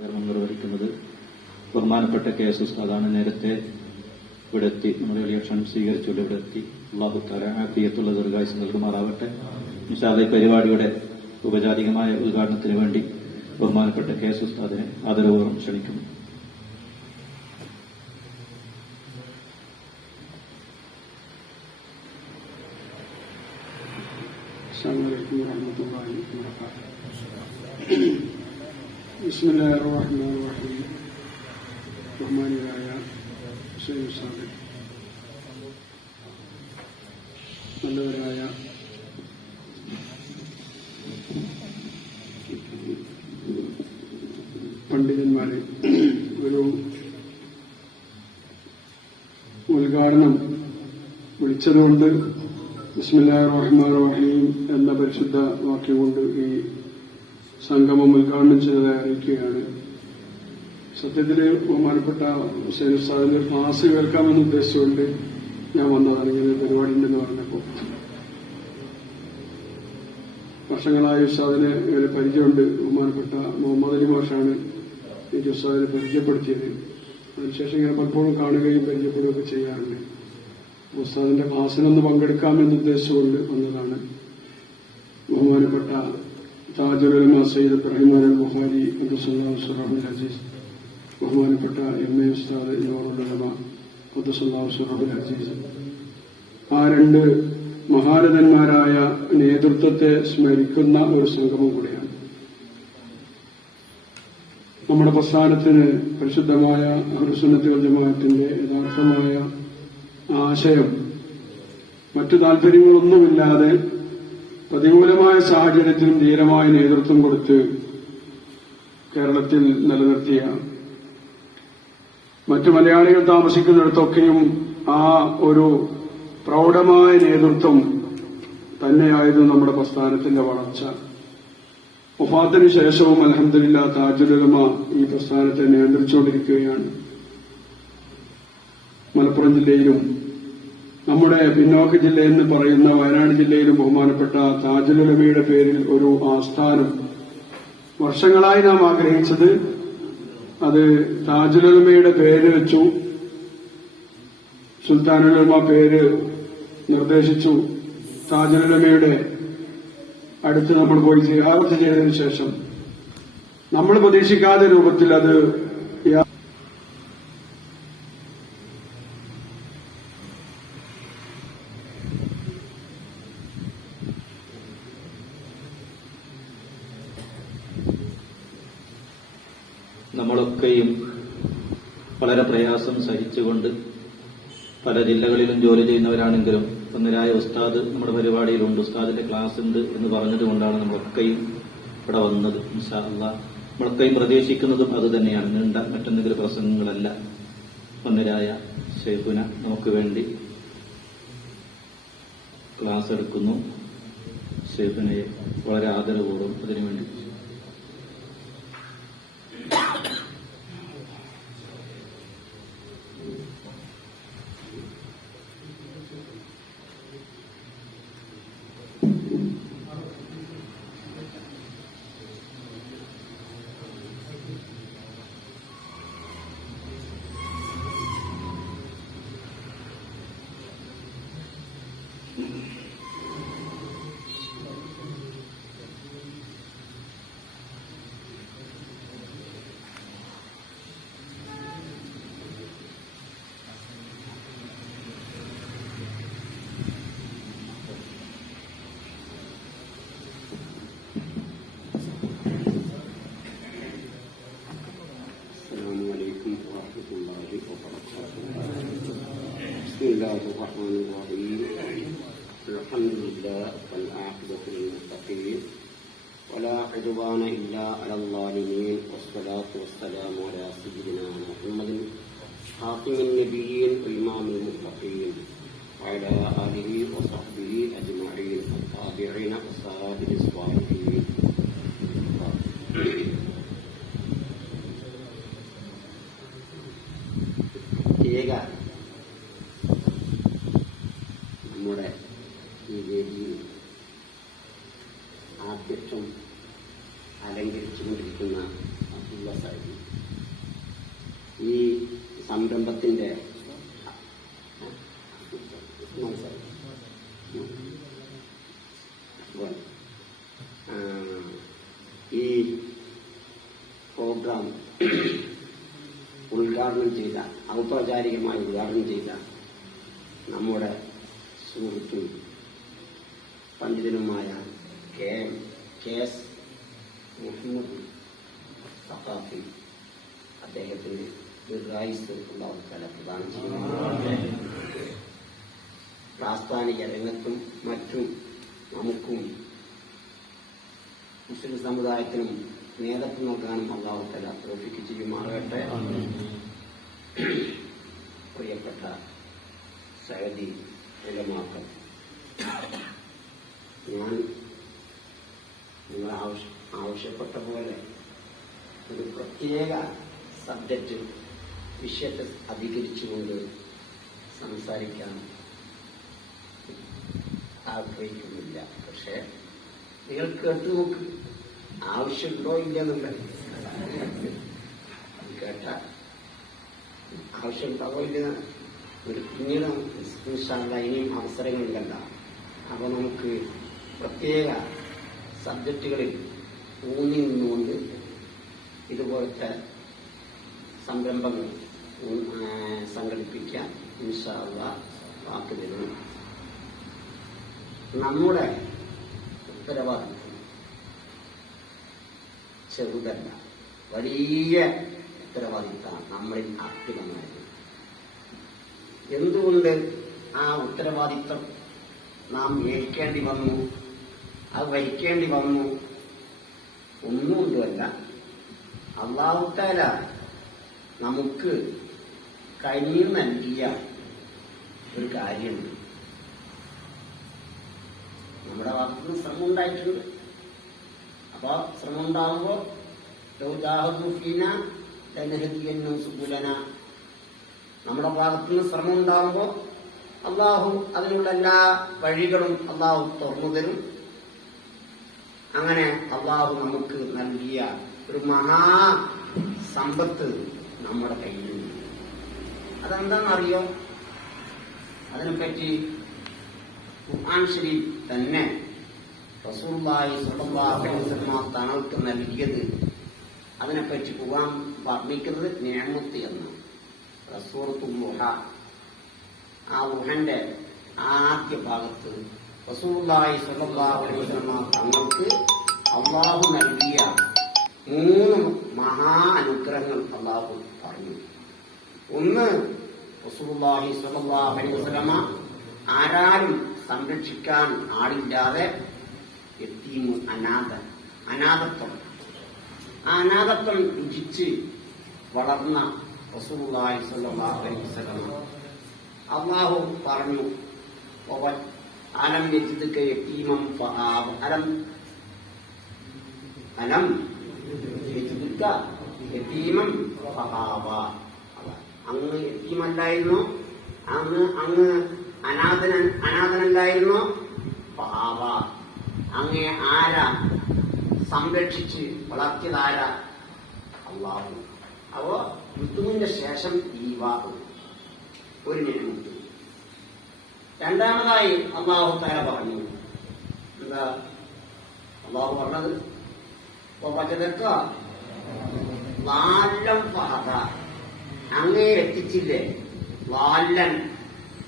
നിർവഹിക്കുന്നത് ബഹുമാനപ്പെട്ട KS ഉസ്താദാണ്. നേരത്തെ ഇവിടെ എത്തി നമ്മുടെ വലിയ ക്ഷണം സ്വീകരിച്ചുകൊണ്ട് ഇവിടെ എത്തി. അല്ലാഹു തആല ആഫിയത്തുള്ള ദീർഘായുസ്സ് നൽകുമാറാവട്ടെ. ഇൻഷാ അല്ലാഹ് ഈ പരിപാടിയുടെ ഔപചാരികമായ ഉദ്ഘാടനത്തിന് വേണ്ടി ബഹുമാനപ്പെട്ട KS ഉസ്താദിനെ ആദരപൂർവ്വം ക്ഷണിക്കുന്നു. അസ്സലാമു അലൈക്കും വറഹ്മത്തുള്ളാഹി വബറകാതുഹു. ബിസ്മില്ലാഹിർ റഹ്മാനിർ റഹീം. ബഹുമാനിയായ ഹുസൈൻ ഉസ്താദ്, നല്ലവരായ പണ്ഡിതന്മാരെ, ഒരു ഉദ്ഘാടനം വിളിച്ചതുകൊണ്ട് ബിസ്മില്ലാഹിർ റഹ്മാനിർ റഹീം എന്ന പരിശുദ്ധ വാക്യം കൊണ്ട് ഈ സംഗമം ഉദ്ഘാടനം ചെയ്തതായി അറിയിക്കുകയാണ്. സത്യത്തിൽ ബഹുമാനപ്പെട്ട ഹുസൈൻ ഉസ്താദിന്റെ ക്ലാസ് കേൾക്കാമെന്ന് ഉദ്ദേശിച്ചുകൊണ്ട് ഞാൻ വന്നതാണ്. ഇങ്ങനെ പരിപാടി ഉണ്ടെന്ന് പറഞ്ഞപ്പോൾ വർഷങ്ങളായി ഉസ്താദിനെ ഇങ്ങനെ പരിചയമുണ്ട്. ബഹുമാനപ്പെട്ട മുഹമ്മദ് അലി മാഷാണ് എനിക്ക് ഉസ്താദിനെ പരിചയപ്പെടുത്തിയത്. അതിനുശേഷം ഇങ്ങനെ പലപ്പോഴും കാണുകയും പരിചയപ്പെടുകയൊക്കെ ചെയ്യാറുണ്ട്. ഉസ്താദിന്റെ ക്ലാസ്സിനൊന്ന് പങ്കെടുക്കാമെന്ന് ഉദ്ദേശിച്ചുകൊണ്ട് വന്നതാണ്. ബഹുമാനപ്പെട്ട താജുൽ ഉലമ സയ്യിദ് ഇബ്രാഹിം ബുഖാരി ഖുദ്ദസല്ലാഹു സിർറഹുൽ അസീസ്, ബഹുമാനപ്പെട്ട MA ഉസ്താദ് നൂറുൽ ഉലമ ഖുദ്ദസല്ലാഹു സിർറഹുൽ അസീസ്, ആ രണ്ട് മഹാരഥന്മാരായ നേതൃത്വത്തെ സ്മരിക്കുന്ന ഒരു സംഗമം കൂടിയാണ്. നമ്മുടെ പ്രസ്ഥാനത്തിന് പരിശുദ്ധമായ അഹ്ലുസുന്നത്ത് വൽ ജമാഅത്തിന്റെ യഥാർത്ഥമായ ആശയം മറ്റു താല്പര്യങ്ങളൊന്നുമില്ലാതെ പ്രതികൂലമായ സാഹചര്യത്തിലും ധീരമായ നേതൃത്വം കൊടുത്ത് കേരളത്തിൽ നിലനിർത്തിയ, മറ്റു മലയാളികൾ താമസിക്കുന്നിടത്തൊക്കെയും ആ ഒരു പ്രൗഢമായ നേതൃത്വം തന്നെയായിരുന്നു നമ്മുടെ പ്രസ്ഥാനത്തിന്റെ വളർച്ച. വഫാത്തിന് ശേഷവും അൽഹംദുലില്ലാഹ് താജുൽ ഉലമ ഈ പ്രസ്ഥാനത്തെ നിയന്ത്രിച്ചുകൊണ്ടിരിക്കുകയാണ്. മലപ്പുറം ജില്ലയിലും നമ്മുടെ പിന്നോക്ക ജില്ല എന്ന് പറയുന്ന വയനാട് ജില്ലയിലും ബഹുമാനപ്പെട്ട താജുൽ ഉലമയുടെ പേരിൽ ഒരു ആസ്ഥാനം വർഷങ്ങളായി നാം ആഗ്രഹിച്ചത്, അത് താജുൽ ഉലമയുടെ പേര് വെച്ചു. സുൽത്താനുൽ ഉലമ പേര് നിർദ്ദേശിച്ചു. താജുൽ ഉലമയുടെ അടുത്ത് നമ്മൾ പോയി സിയാറത്ത് ചെയ്തതിനു ശേഷം നമ്മൾ പ്രതീക്ഷിക്കാത്ത രൂപത്തിൽ അത് നമ്മളൊക്കെയും വളരെ പ്രയാസം സഹിച്ചുകൊണ്ട് പല ജില്ലകളിലും ജോലി ചെയ്യുന്നവരാണെങ്കിലും ഒന്നിരായ ഉസ്താദ് നമ്മുടെ പരിപാടിയിലുണ്ട്, ഉസ്താദിന്റെ ക്ലാസ് ഉണ്ട് എന്ന് പറഞ്ഞതുകൊണ്ടാണ് നമ്മളൊക്കെയും ഇവിടെ വന്നത്. ഇൻഷാ അല്ലാഹ് നമ്മളൊക്കെയും പ്രതീക്ഷിക്കുന്നതും അത് തന്നെയാണ്. നീണ്ട മറ്റെന്തെങ്കിലും പ്രസംഗങ്ങളല്ല. ഒന്നിരായ ശൈഖുന നമുക്ക് വേണ്ടി ക്ലാസ് എടുക്കുന്നു. ശൈഖുനയെ വളരെ ആദരപൂർവ്വം അതിനുവേണ്ടി بسم الله الرحمن الرحيم. الحمد لله والعاقبة للمتقين ولا عدوان إلا على الظالمين والصلاة والسلام على سيدنا محمد خاتم النبيين وإمام المتقين وعلى آله وصحبه أجمعين التابعين والسادة الصالحين. നമ്മുടെ ഈ വേദിയിൽ ആദ്യം അലങ്കരിച്ചുകൊണ്ടിരിക്കുന്ന അബ്ദുള്ള സാഹിബ് സംരംഭത്തിന്റെ ഈ പ്രോഗ്രാം ഉദ്ഘാടനം ചെയ്ത, ഔപചാരികമായി ഉദ്ഘാടനം ചെയ്ത നമ്മുടെ സുഹൃത്തും പണ്ഡിതനുമായ KS മുഹമ്മദ് സഖാഫി, അദ്ദേഹത്തിന് ദീർഘായുസ്സ് ഉണ്ടാവുക പ്രദാനം ചെയ്യുന്നു. പ്രാസ്ഥാനിക രംഗത്തും മറ്റും നമുക്കും മുസ്ലിം സമുദായത്തിനും നേതൃത്വം നൽകാനും അല്ലാഹു തആല തൗഫീഖ് ചെയ്യുമാറാകട്ടെ. പ്രിയപ്പെട്ട സഅദി ഉലമാക്കൾ, ഞാൻ നിങ്ങൾ ആവശ്യപ്പെട്ട പോലെ ഒരു പ്രത്യേക സബ്ജക്റ്റ് വിഷയത്തെ അധികരിച്ചുകൊണ്ട് സംസാരിക്കാൻ ആഗ്രഹിക്കുന്നില്ല. പക്ഷേ നിങ്ങൾ കേട്ടു നോക്ക്, ആവശ്യമുണ്ടോ ഇല്ലെന്നുള്ളത് കേട്ട ആവശ്യമുണ്ടാവോ ഇല്ല. ഒരു പിന്നീട് ഇനിയും അവസരങ്ങളുണ്ടല്ല. അപ്പൊ നമുക്ക് പ്രത്യേക സബ്ജക്റ്റുകളിൽ ഊന്നി നിന്നുകൊണ്ട് ഇതുപോലത്തെ സംരംഭങ്ങൾ സംഘടിപ്പിക്കാൻ ഇൻഷാ അല്ലാഹ് വാക്ക് തരുന്നു. നമ്മുടെ ഉത്തരവാദിത്വം ചെറുതല്ല, വലിയ ഉത്തരവാദിത്തമാണ് നമ്മളിൽ അർപ്പിതമായത്. എന്തുകൊണ്ട് ആ ഉത്തരവാദിത്തം നാം ഏൽക്കേണ്ടി വന്നു, അത് വഹിക്കേണ്ടി വന്നു? ഒന്നുകൊണ്ടുമല്ല, അല്ലാഹു തആല നമുക്ക് കനിഞ്ഞു നൽകിയ ഒരു കാര്യമുണ്ട്. നമ്മുടെ ഭാഗത്തുനിന്ന് ശ്രമം ഉണ്ടായിട്ടുണ്ട്. അപ്പൊ ശ്രമം ഉണ്ടാകുമ്പോ നമ്മുടെ ഭാഗത്തുനിന്ന് ശ്രമം ഉണ്ടാകുമ്പോ അള്ളാഹു അതിനുള്ള എല്ലാ വഴികളും അള്ളാഹു തുറന്നു തരും. അങ്ങനെ അള്ളാഹു നമുക്ക് നൽകിയ ഒരു മഹാ സമ്പത്ത് നമ്മുടെ കയ്യിലുണ്ട്. അതെന്താണെന്നറിയോ? അതിനെപ്പറ്റി ഖുർആൻ ശരീഫ് തന്നെ റസൂലുള്ളാഹി സ്വല്ലല്ലാഹു അലൈഹി വസല്ലം തങ്ങൾക്ക് നൽകിയത്, അതിനെപ്പറ്റി ഖുർആൻ വർണ്ണിക്കുന്നത് നിഅമത്ത് എന്നാണ്. സൂറത്തുൽ ളുഹ, ആ ലുഹന്റെ ആദ്യ ഭാഗത്ത് റസൂലുള്ളാഹി സ്വല്ലല്ലാഹു അലൈഹി വസല്ലം തങ്ങൾക്ക് അല്ലാഹു നൽകിയ 3 മഹാ അനുഗ്രഹങ്ങൾ അല്ലാഹു പറഞ്ഞു. ഒന്ന്, റസൂലുള്ളാഹി സ്വല്ലല്ലാഹു അലൈഹി വസല്ലം ആരാലും സംരക്ഷിക്കാൻ ആളില്ലാതെ യതീമ്, അനാഥത്വം, ആ അനാഥത്വം രുചിച്ച് വളർന്ന റസൂലുള്ളാഹി സ്വല്ലല്ലാഹു അലൈഹി വസല്ലം അല്ലാഹു പറഞ്ഞു, അലം യജിദ്ക യതീമൻ ഫആവ, അലം യജിദ്ക യതീമൻ ഫആവ. അങ്ങ് യതീമല്ലായിരുന്നോ? അങ്ങ് അനാഥനല്ലായിരുന്നോ? ഫആവ, അങ്ങേ ആരാ സംരക്ഷിച്ച് വളർത്തിയതാരാ? അല്ലാഹു. അപ്പോ ഋതുവിന്റെ ശേഷം ഈവാഹു, ഒരു നിയമത്ത്. രണ്ടാമതായി അല്ലാഹു തആല പറഞ്ഞു, എന്താ അല്ലാഹു പറഞ്ഞത്? വജദക ളാല്ലൻ ഫഹദ, അങ്ങേ എത്തിച്ചില്ലേ ളാല്ലൻ.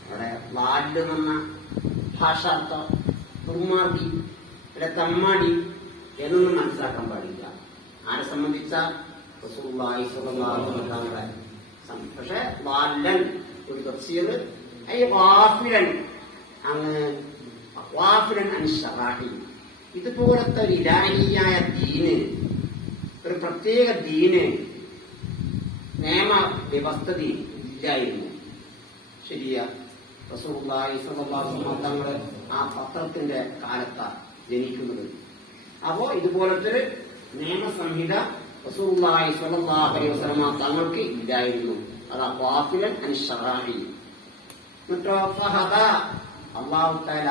അവിടെ ളാല്ല് എന്ന ഭാഷാർത്ഥം ദുർമാർഗി, അല്ലെ തമ്മാടി എന്നൊന്നും മനസ്സിലാക്കാൻ പാടില്ല. ആരെ സംബന്ധിച്ച റസൂലുള്ളാഹി സ്വല്ലല്ലാഹു അലൈഹി വസല്ലം. പക്ഷെ ളാല്ലൻ ഒരു തഫ്സീർ വാഫിലൻ, അങ്ങ് വാഫിലൻ അൻ ശറാഇ. ഇതുപോലത്തെ ഒരു ഇലാഹിയായ ദീന്, ഒരു പ്രത്യേക ദീന്, നിയമ വ്യവസ്ഥിതി ഇല്ലായിരുന്നു. ശരിയാ, റസൂലുള്ളാഹി സ്വല്ലല്ലാഹു അലൈഹി വസല്ലം തങ്ങള് ആ പത്രത്തിന്റെ കാലത്താണ് ജനിക്കുന്നത്. അപ്പോ ഇതുപോലത്തെ ഒരു നിയമസംഹിത റസൂലുള്ളാഹി സ്വല്ലല്ലാഹു അലൈഹി വസല്ലം തങ്ങൾക്ക് ഇല്ലായിരുന്നു. അതാ വാഫിലൻ അൻ ശറാഇ. എന്നിട്ടോ ഫഹദ, അല്ലാഹു തആല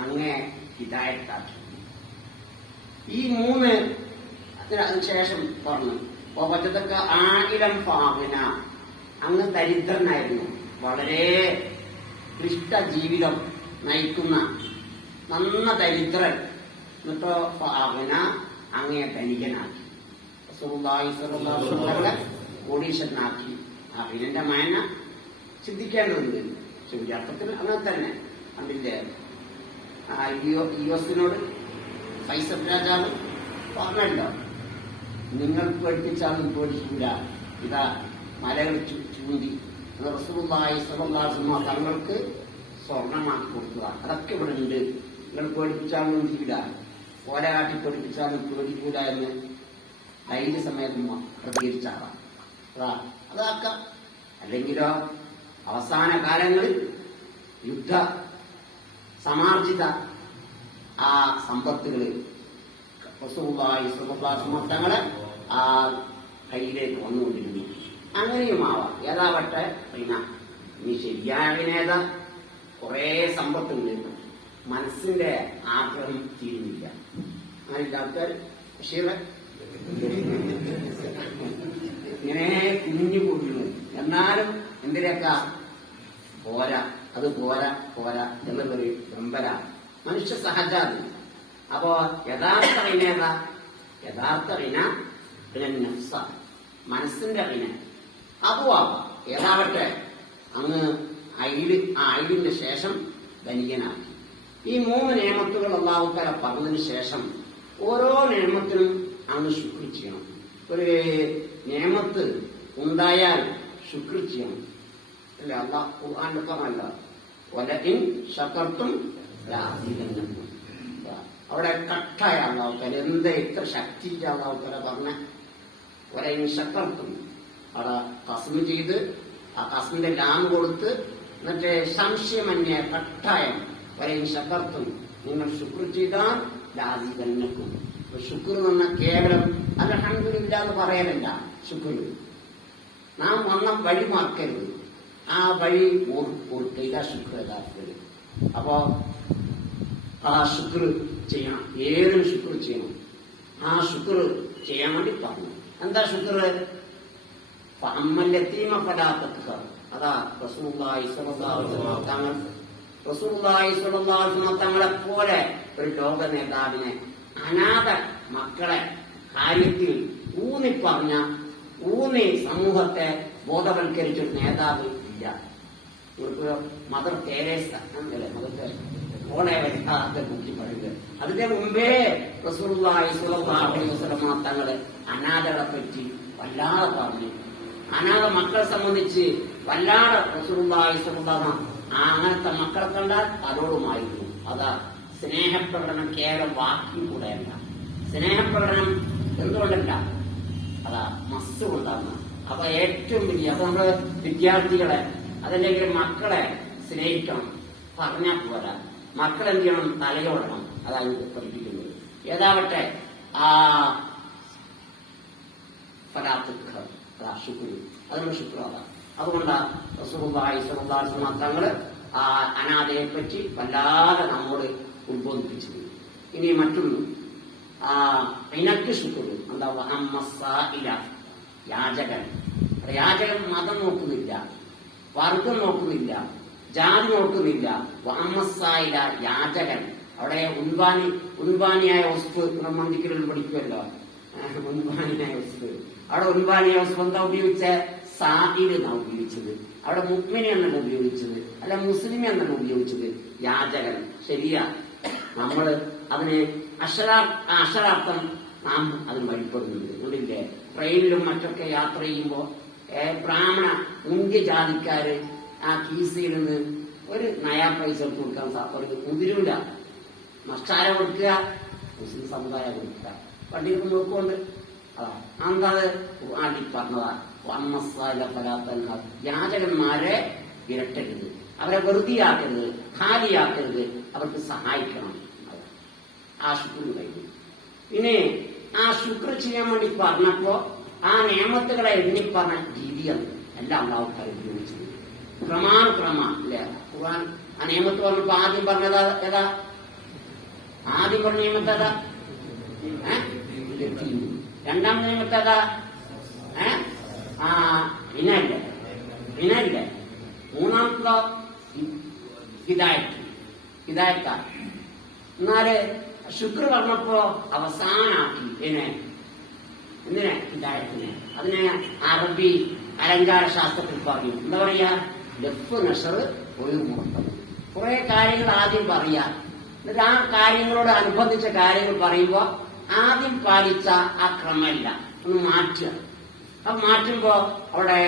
അങ്ങേ ഹിദായത്താക്കി. ഈ 3 അതിനുശേഷം പറഞ്ഞു വജദക ആഇലൻ ഫഅഗ്ന, അങ്ങ് ദരിദ്രനായിരുന്നു. വളരെ ക്ലിഷ്ട ജീവിതം നയിക്കുന്ന നന്ന ദരിദ്രൻ. എന്നിട്ടോ അങ്ങയെ ധനികനാക്കി. റസൂലുള്ളാഹി സ്വല്ലല്ലാഹു അലൈഹി വസല്ലം കോടീശ്വരനാക്കി. അതിനെ മായന ചിന്തിക്കേണ്ടതുണ്ട്. ശരിയർത്ഥത്തിൽ അങ്ങനെ തന്നെ കണ്ടില്ലേ, യുഎസിനോട് ഫൈസൽ രാജാവ് പറഞ്ഞല്ലോ, നിങ്ങൾ പേടിപ്പിച്ചാലും പേടിക്കില്ല, ഇതാ മലകൾ ചൂണ്ടി റസൂലുള്ളാഹി സ്വല്ലല്ലാഹു അലൈഹി വസല്ലം തങ്ങൾക്ക് സ്വർണമാക്കി കൊടുക്കുക. അതൊക്കെ ഇവിടെ ഉണ്ട്, നിങ്ങൾ പേടിപ്പിച്ചാലും പേടിക്കില്ല, ഓല കാട്ടി പേടിപ്പിച്ചാലും പേടിക്കൂല എന്ന് ധൈര്യസമേതം പ്രതികരിച്ചാവാം. അതാക്കാം. അല്ലെങ്കിലോ അവസാന കാലങ്ങളിൽ യുദ്ധ സമാർജിത ആ സമ്പത്തുകള് റസൂലുള്ളാഹി സ്വല്ലല്ലാഹു അലൈഹി വസല്ലം തങ്ങളെ ആ കയ്യിലേക്ക് വന്നുകൊണ്ടിരുന്നു. അങ്ങനെയുമാവാം. ഏതാവട്ടെ പിന്നെ ഇനി ശരിയായ വിനേത കുറെ സമ്പത്തുണ്ടായിരുന്നു, മനസ്സിന്റെ ആഗ്രഹം തീരുന്നില്ല. അങ്ങനെയില്ലാത്ത ഇങ്ങനെ കുഞ്ഞു കൂടുന്നു. എന്നാലും എന്തിനേക്ക പോരാ, അത് പോരാ പോരാ എന്നുള്ളൊരു വെമ്പല മനുഷ്യ സഹജാതി. അപ്പോ യഥാർത്ഥ വിനേത, യഥാർത്ഥ വിന നഫ്സ, മനസ്സിന്റെ വിന അതുമാവാം. ഏതാവട്ടെ അങ്ങ് അയിലിന്റെ ശേഷം ധനികനാക്കി. ഈ 3 നിയമത്തുകൾ അല്ലാഹു തആല പറഞ്ഞതിന് ശേഷം ഓരോ നിയമത്തിനും അങ്ങ് ശുക്ർ ചെയ്യണം. ഒരു നിയമത്ത് ഉണ്ടായാൽ ശുക്ർ ചെയ്യണം. അല്ല അല്ലാഹു ഖുർആനിൽ പറഞ്ഞല്ല, വലഇൻ ശകർതും ലഅസീദന്നകും. അവിടെ കട്ടായ അല്ലാഹു തആല എന്താ ഇത്ര ശക്തിയില്ല അല്ലാഹു തആല പറഞ്ഞ വലഇൻ ശകർതും. അവിടെ കസ്മ് ചെയ്ത് ആ കസ്മിന്റെ ലാം കൊടുത്ത് എന്നിട്ട് സംശയമന്യ കട്ടായം വലഇൻ ശകർതും, നിങ്ങൾ ശുക്ർ ചെയ്താൽ ലഅസീദന്നകും. ശുക്ർ എന്ന് പറഞ്ഞാൽ കേവലം അൽഹംദുലില്ലാ എന്ന് പറയലല്ല. ശുക്ർ നാം വന്ന വഴി മറക്കരുത്, ആ വഴി ഓർക്കുക. ശുക്ർ യഥാർത്ഥത്തിൽ. അപ്പോ ആ ശുക്ർ ചെയ്യണം, ഏതൊരു ശുക്ർ ചെയ്യണം. ആ ശുക്ർ ചെയ്യാൻ വേണ്ടി പറഞ്ഞു. എന്താ ശുക്ർ? അമ്മല്ലത്തീമ ഫലാത്തക്ക. അതാ റസൂലുള്ളാഹി സ്വല്ലല്ലാഹു അലൈഹി വസല്ലം തങ്ങൾ, റസൂലുള്ളാഹി സ്വല്ലല്ലാഹു അലൈഹി വസല്ലം തങ്ങളെ പോലെ ഒരു ലോക നേതാവിനെ അനാഥ മക്കളെ കാര്യത്തിൽ ഊന്നി സമൂഹത്തെ ബോധവൽക്കരിച്ചൊരു നേതാവ് ഇല്ല. ഇവർക്ക് മദർ തെരേസ അല്ലേ, മദർ തെരേസ ഓളെ വല്ലാതെ കുട്ടി പറയുക. അതിന്റെ മുമ്പേ റസൂലുള്ളാഹി സ്വല്ലല്ലാഹു അലൈഹി വസല്ലം തങ്ങള് അനാഥകളെ പറ്റി വല്ലാതെ പറഞ്ഞു. അനാഥ മക്കളെ സംബന്ധിച്ച് വല്ലാതെ റസൂലുള്ളാഹി സ്വല്ലല്ലാഹു അലൈഹി വസല്ലം അങ്ങനത്തെ മക്കളെ കണ്ടാൽ അതോടുമായിരുന്നു. അതാ സ്നേഹപ്രകടനം കേവലം വാക്കും കൂടെയല്ല. സ്നേഹപ്രകടനം എന്തുകൊണ്ടല്ല, അതാ മസ് കൊണ്ടാണ്. അപ്പൊ ഏറ്റവും വലിയ അപ്പൊ നമ്മള് വിദ്യാർത്ഥികളെ അതല്ലെങ്കിൽ മക്കളെ സ്നേഹിക്കണം, പറഞ്ഞാൽ പോരാ. മക്കളെന്ത് ചെയ്യണം? തലയോടണം. അതാണ് പഠിപ്പിക്കുന്നത്. ഏതാവട്ടെ ആ ഫലാത്തുക്ക, അതാ ശുക്ർ, അതിനുള്ള ശുക്ർ. അതാ അതുകൊണ്ടാ റസൂലുള്ളാഹി സ്വല്ലല്ലാഹു അലൈഹി വസല്ലം തങ്ങള് ആ അനാഥയെ പറ്റി വല്ലാതെ നമ്മോട് ഉത്ബോധിപ്പിച്ചത്. ഇനി മറ്റൊന്ന് ഇനക്ക് ശുക്ർ. എന്താ? അമ്മസായില, യാചകൻ. യാചകൻ മതം നോക്കുന്നില്ല, വർഗം നോക്കുന്നില്ല, ജാതി നോക്കുന്നില്ല. അമ്മസായില, യാചകൻ. അവിടെ ഉൻവാനിയായ വസ്തു മന്ദിക്കലിൽ പഠിക്കുമല്ലോ, ഉൻവാനിയായ വസ്തു. അവിടെ ഉൻവാനിയായ വസ്തു എന്താ ഉപയോഗിച്ച? സാഹിൽ എന്നാണ് ഉപയോഗിച്ചത്. അവിടെ മുഅ്മിൻ എന്നാണ് ഉപയോഗിച്ചത്, അല്ല മുസ്ലിം എന്നാണ് ഉപയോഗിച്ചത്. യാചകൻ. ശരിയാ, നമ്മള് അതിന് അക്ഷരാർത്ഥം നാം അതിന് വഴിപ്പെടുന്നുണ്ട്. ഇവിടില്ലേ ട്രെയിനിലും മറ്റൊക്കെ യാത്ര ചെയ്യുമ്പോ ബ്രാഹ്മണ മുന്തിയ ജാതിക്കാര് ആ കീസയിൽ നിന്ന് ഒരു നയാ പൈസ എടുത്ത് കൊടുക്കാൻ ഒരു മുതിരൂല. നഷ്ടാരം കൊടുക്കുക, മുസ്ലിം സമുദായം കൊടുക്കുക. പള്ളിയൊക്കെ നോക്കുകൊണ്ട് അതാ അന്താത് ആണ്ടി പറഞ്ഞതാ. യാചകന്മാരെ വിരട്ടരുത്, അവരെ വെറുതെയാക്കരുത്, ഖാലിയാക്കരുത്, അവർക്ക് സഹായിക്കണം. ആ ശുക്ർ കഴിഞ്ഞു. പിന്നെ ആ ശുക്ർ ചെയ്യാൻ വേണ്ടി പറഞ്ഞപ്പോ ആ നിയമത്തുകളെ എണ്ണിപ്പറഞ്ഞ രീതിയാണ് എല്ലാം അല്ലാഹു തആല ഉപയോഗിച്ചത്. ക്രമാ അല്ലെ ഖുർആൻ ആ നിയമത്ത് പറഞ്ഞപ്പോ ആദ്യം പറഞ്ഞതാ ഏതാ? ആദ്യം പറഞ്ഞ നിയമത്തേതാ? രണ്ടാം നിയമത്തേതാ? ഇനല്ലേ ഹിദായത്താണ്. എന്നാല് ശുക്ർ പറഞ്ഞപ്പോ അവസാനാക്കി എന്തിനെ ഹിദായത്തിനെ. അതിനെ അറബി അലങ്കാര ശാസ്ത്രത്തിൽ പറഞ്ഞു. എന്താ പറയാ? ലഫ് നഷർ ഒരു മുഹബത്ത്. കുറെ കാര്യങ്ങൾ ആദ്യം പറയാ, എന്നിട്ട് ആ കാര്യങ്ങളോട് അനുബന്ധിച്ച കാര്യങ്ങൾ പറയുമ്പോ ആദ്യം പാലിച്ച ആ ക്രമമില്ല, ഒന്ന് മാറ്റുക. അത് മാറ്റുമ്പോ അവിടെ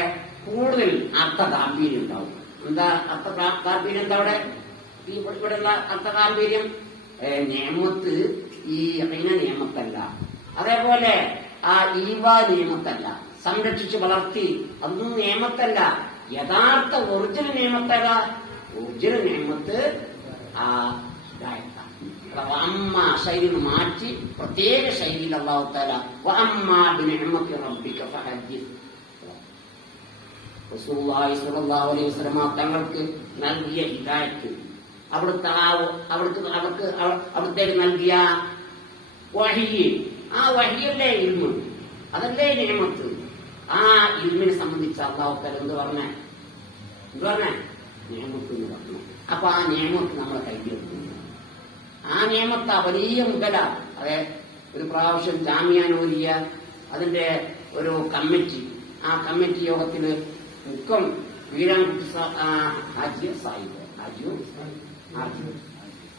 കൂടുതൽ അർത്ഥഗാംഭീര്യം ഉണ്ടാവും. എന്താ അർത്ഥഗാംഭീര്യം? എന്താ അവിടെ ഇവിടെയുള്ള അർത്ഥഗാംഭീര്യം? നിയമത്ത് ഈ നിയമത്തല്ല, അതേപോലെ ആ ഈവ നിയമത്തല്ല, സംരക്ഷിച്ച് വളർത്തി അതൊന്നും നിയമത്തല്ല. യഥാർത്ഥ ഒറിജിനൽ നിയമത്തല്ല. ഒറിജിനൽ നിയമത്ത് ആ അമ്മ ശൈലി മാറ്റി പ്രത്യേക ശൈലിയിൽ അല്ലാഹു തആല റസൂലുള്ളാഹി സ്വല്ലല്ലാഹു അലൈഹി വസല്ലം തങ്ങൾക്ക് നൽകിയ ഹിദായത്ത്, അവിടത്തേക്ക് നൽകിയ വഹി, ആ വഹിയല്ലേ ഇൽമ്, അതല്ലേ നിഅമത്ത്. ആ ഇൽമിനെ സംബന്ധിച്ച് അല്ലാഹു തആല എന്ത് പറഞ്ഞേ? നിഅമത്ത് എന്ന് പറഞ്ഞു. അപ്പൊ ആ നിഅമത്ത് നമ്മളെ കയ്യിലെടുക്കുന്നു. ആ നിയമത്ത വലിയ മുതല. അതെ, ഒരു പ്രാവശ്യം ജാമ്യാനൂരിയ അതിന്റെ ഒരു കമ്മിറ്റി, ആ കമ്മിറ്റി യോഗത്തില് മുക്കം വീരാൻകുട്ടി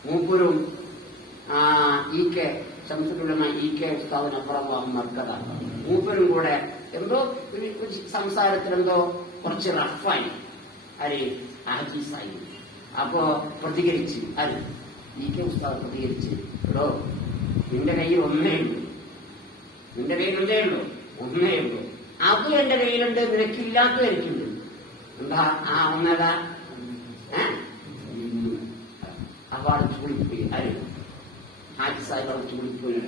മൂപ്പരും ശംസുലുലമ ഉസ്താദിനപ്പുറം മർക്കത മൂപ്പരും കൂടെ എന്തോ സംസാരത്തിലെന്തോ കുറച്ച് റഫായി ഹാജീസായി. അപ്പോ പ്രതികരിച്ച് ഉസ്താദ് പ്രതികരിച്ച്, എടോ നിന്റെ കയ്യിൽ ഒന്നേ ഉള്ളൂ, നിന്റെ കയ്യിൽ എന്തേ ഉള്ളൂ? ഒന്നേ ഉള്ളൂ. അതും എന്റെ കയ്യിലുണ്ട്, നിനക്കില്ലാത്തത് എനിക്കുണ്ട്. എന്താ ആ ഒന്നേതാ? അപ്പൊ അടിച്ചു കുളിപ്പോയി. ഹാജി സാഹിബ് അടിച്ചു കുളിപ്പോയി.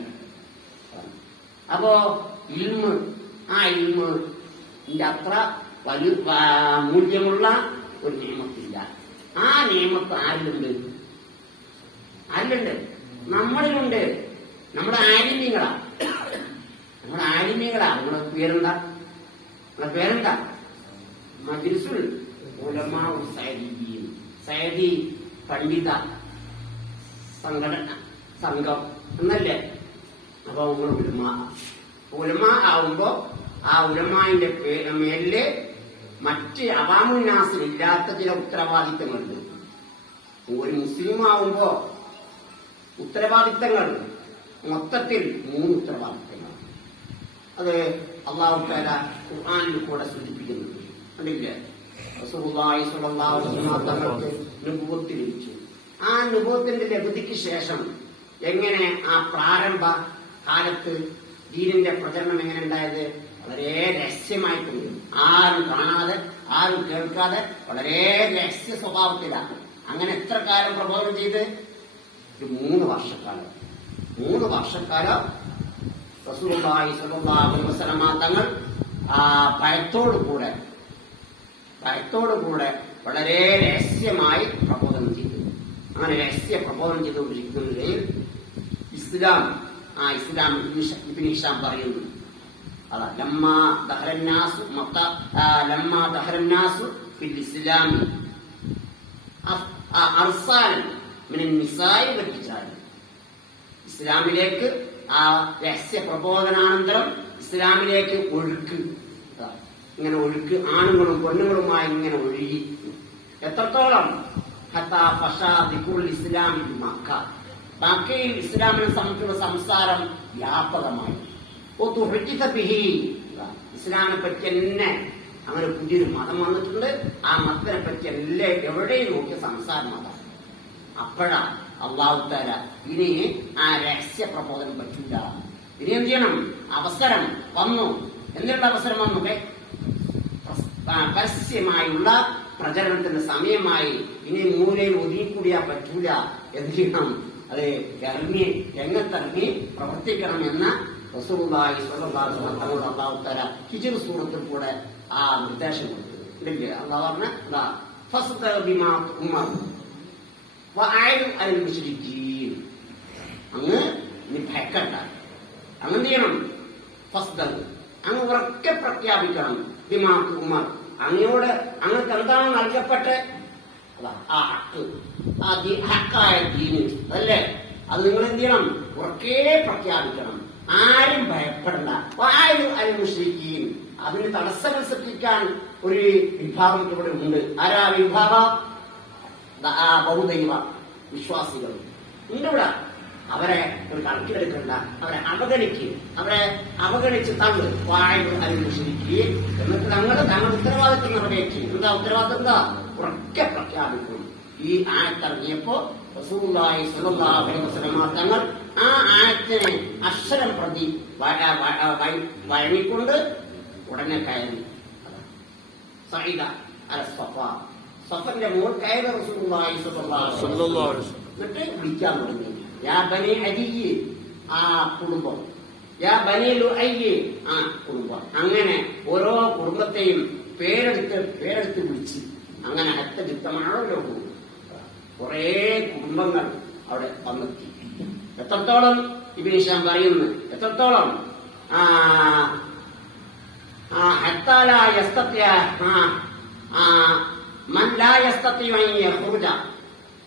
അപ്പോ ഇൽമ്, ആ ഇൽമിന്റെ അത്ര വലിയ മൂല്യമുള്ള ഒരു നിയമത്തില്ല. ആ നിയമത്ത് ആരിലുണ്ട്? നമ്മളിലുണ്ട്. നമ്മുടെ ആലിമ്യങ്ങളാ. നിങ്ങളെ പേരെന്താ? മജ്ലിസുൽ ഉലമാ സഅദിയ്യീൻ, സഅദി പണ്ഡിത സംഘം എന്നല്ലേ? അപ്പൊ ഉലമാ ആവുമ്പോ ആ ഉലമാന്റെ മേലില് മറ്റ് അവാമുന്നാസിന് ഇല്ലാത്ത ചില ഉത്തരവാദിത്തങ്ങളുണ്ട്. ഒരു മുസ്ലിം ആവുമ്പോ ഉത്തരവാദിത്തങ്ങൾ മൊത്തത്തിൽ 3 ഉത്തരവാദിത്തങ്ങൾ. അത് അല്ലാഹു തആല ഖുർആനിൽ കൂടെ സൂചിപ്പിക്കുന്നുണ്ട്. കണ്ടില്ലേ? റസൂലുള്ളാഹി സ്വല്ലല്ലാഹു അലൈഹി വസല്ലം തങ്ങൾക്ക് നബുവത്ത് ലഭിച്ചു. ആ നബുവത്തിന്റെ ലബ്ധിക്ക് ശേഷം എങ്ങനെ ആ പ്രാരംഭ കാലത്ത് ദീനിന്റെ പ്രചരണം എങ്ങനെ ഉണ്ടായത്? വളരെ രഹസ്യമായിട്ടുണ്ട്. ആരും കാണാതെ, ആരും കേൾക്കാതെ, വളരെ രഹസ്യ സ്വഭാവത്തിലാണ്. അങ്ങനെ എത്ര കാലം പ്രബോധനം ചെയ്ത്? 3 വർഷക്കാലം. 3 വർഷക്കാലം റസൂലുള്ളാഹി സ്വല്ലല്ലാഹു അലൈഹി വസല്ലം തങ്ങൾ ഭയത്തോടുകൂടെ വളരെ രഹസ്യമായി പ്രബോധനം ചെയ്തു. അങ്ങനെ രഹസ്യ പ്രബോധനം ചെയ്തുകൊണ്ടിരിക്കുന്നതിൽ ഇസ്ലാം ഇബ്നു ഹിഷാം പറയുന്നു, അതാ ലമ്മാ ദഹറന്നാസു ഫിൽ ഇസ്ലാമി അർസാലൻ മിനൻ നിസാഇ വൽ റിജാൽ. ഇസ്ലാമിലേക്ക് ആ രഹസ്യ പ്രബോധനാനന്തരം ഇസ്ലാമിലേക്ക് ഇങ്ങനെ ഒഴുക്ക് ആണുങ്ങളും പെണ്ണുങ്ങളുമായി ഇങ്ങനെ ഒഴുകി. എത്രത്തോളം? ഹത്താ ഫശാ ദിക്റുൽ ഇസ്ലാമി ബിമക്ക. മക്കയിൽ ഇസ്ലാമിനെ സംബന്ധിച്ചുള്ള സംസാരം വ്യാപകമായി. ഇസ്ലാമിനെ പറ്റി തന്നെ അങ്ങനെ പുതിയൊരു മതം വന്നിട്ടുണ്ട്. ആ മതത്തിനെ പറ്റി എല്ലാം എവിടെയും നോക്കിയ സംസാരം അതാണ്. അപ്പോഴാ അല്ലാഹു തആല ഇനി ആ രഹസ്യ പ്രബോധനം പറ്റില്ല, ഇനി എന്ത് ചെയ്യണം? അവസരം വന്നു. എന്നുള്ള അവസരം വന്നു? പരസ്യമായുള്ള പ്രചരണത്തിന്റെ സമയമായി. ഇനി മൂലയിൽ ഒതുങ്ങിക്കൂടിയാ പറ്റൂല. എന്ത് ചെയ്യണം? അത് രംഗത്തിറങ്ങി പ്രവർത്തിക്കണം എന്ന റസൂലുള്ളാഹി സ്വല്ലല്ലാഹു അലൈഹി വസല്ലം തങ്ങളോട് അല്ലാഹു തആല ഹിജ്ർ സൂറത്തിൽ കൂടെ ആ നിർദ്ദേശം കൊടുത്തു. ഇല്ലേ? അല്ലാഹു പറഞ്ഞ ഫസ്തഖ ബിമാ ഉമർ വഅയ്ദു അൽ മുശ്രിക്കീൻ. അങ്ങ് നീ ഭയക്കണ്ട. അങ്ങനെ ചെയ്യണം. ഫസ്തഖ, അങ്ങ് ഉറക്കെ പ്രഖ്യാപിക്കണം. ബിമാ ഉമർ, അങ്ങയോട് അങ്ങക്ക് എന്താണ് നൽകപ്പെട്ട് അതാ ആ ഹക്ക്, ആ ഹക്കായ ദീന് അതല്ലേ, അത് നിങ്ങൾ എന്ത് ചെയ്യണം? ഉറക്കെ പ്രഖ്യാപിക്കണം. ആരും ഭയപ്പെടണ്ട. മുശ്രിക്കീൻ, അതിന് തടസ്സങ്ങൾ സൃഷ്ടിക്കാൻ ഒരു വിഭാഗം ഇവിടെ ഉണ്ട്. ആരാ വിഭാഗം? ബഹുദൈവ വിശ്വാസികൾ ഉണ്ട് ഇവിടെ. അവരെ ഒരു കണക്കിലെടുക്കണ്ട, അവരെ അവഗണിച്ച് തങ്ങൾ മുശ്രിക്കീൻ എന്നിട്ട് തങ്ങളുടെ ഉത്തരവാദിത്വം നിറവേറ്റി. എന്താ ഉത്തരവാദിത്വം? എന്താ? ഉറക്കെ പ്രഖ്യാപിക്കും. ഈ ആയത്തിറങ്ങിയപ്പോ റസൂലുള്ളാഹി സ്വല്ലല്ലാഹു അലൈഹി വസല്ലം തങ്ങൾ ആ ആയത്തിനെ അക്ഷരം പ്രതി വഴങ്ങിക്കൊണ്ട് ഉടനെ കയറി സഈദ അല സഫ, സഫന്റെ മുകൾ കയറി റസൂലുള്ളാഹി സ്വല്ലല്ലാഹു അലൈഹി വസല്ലം എന്നിട്ട് വിളിക്കാൻ തുടങ്ങി. യാ ബനി അദിയ്യ്, ആ കുടുംബം. യാ ബനി ലുഅയ്യ്, ആ കുടുംബം. അങ്ങനെ ഓരോ കുടുംബത്തെയും പേരെടുത്ത് വിളിച്ച് അങ്ങനെ ഹത്തജിത്തമാണല്ലോ. കുറെ കുടുംബങ്ങൾ അവിടെ വന്നെത്തി. എത്രത്തോളം ഇബ്നു ഹിശാം പറയുന്നു, എത്രത്തോളം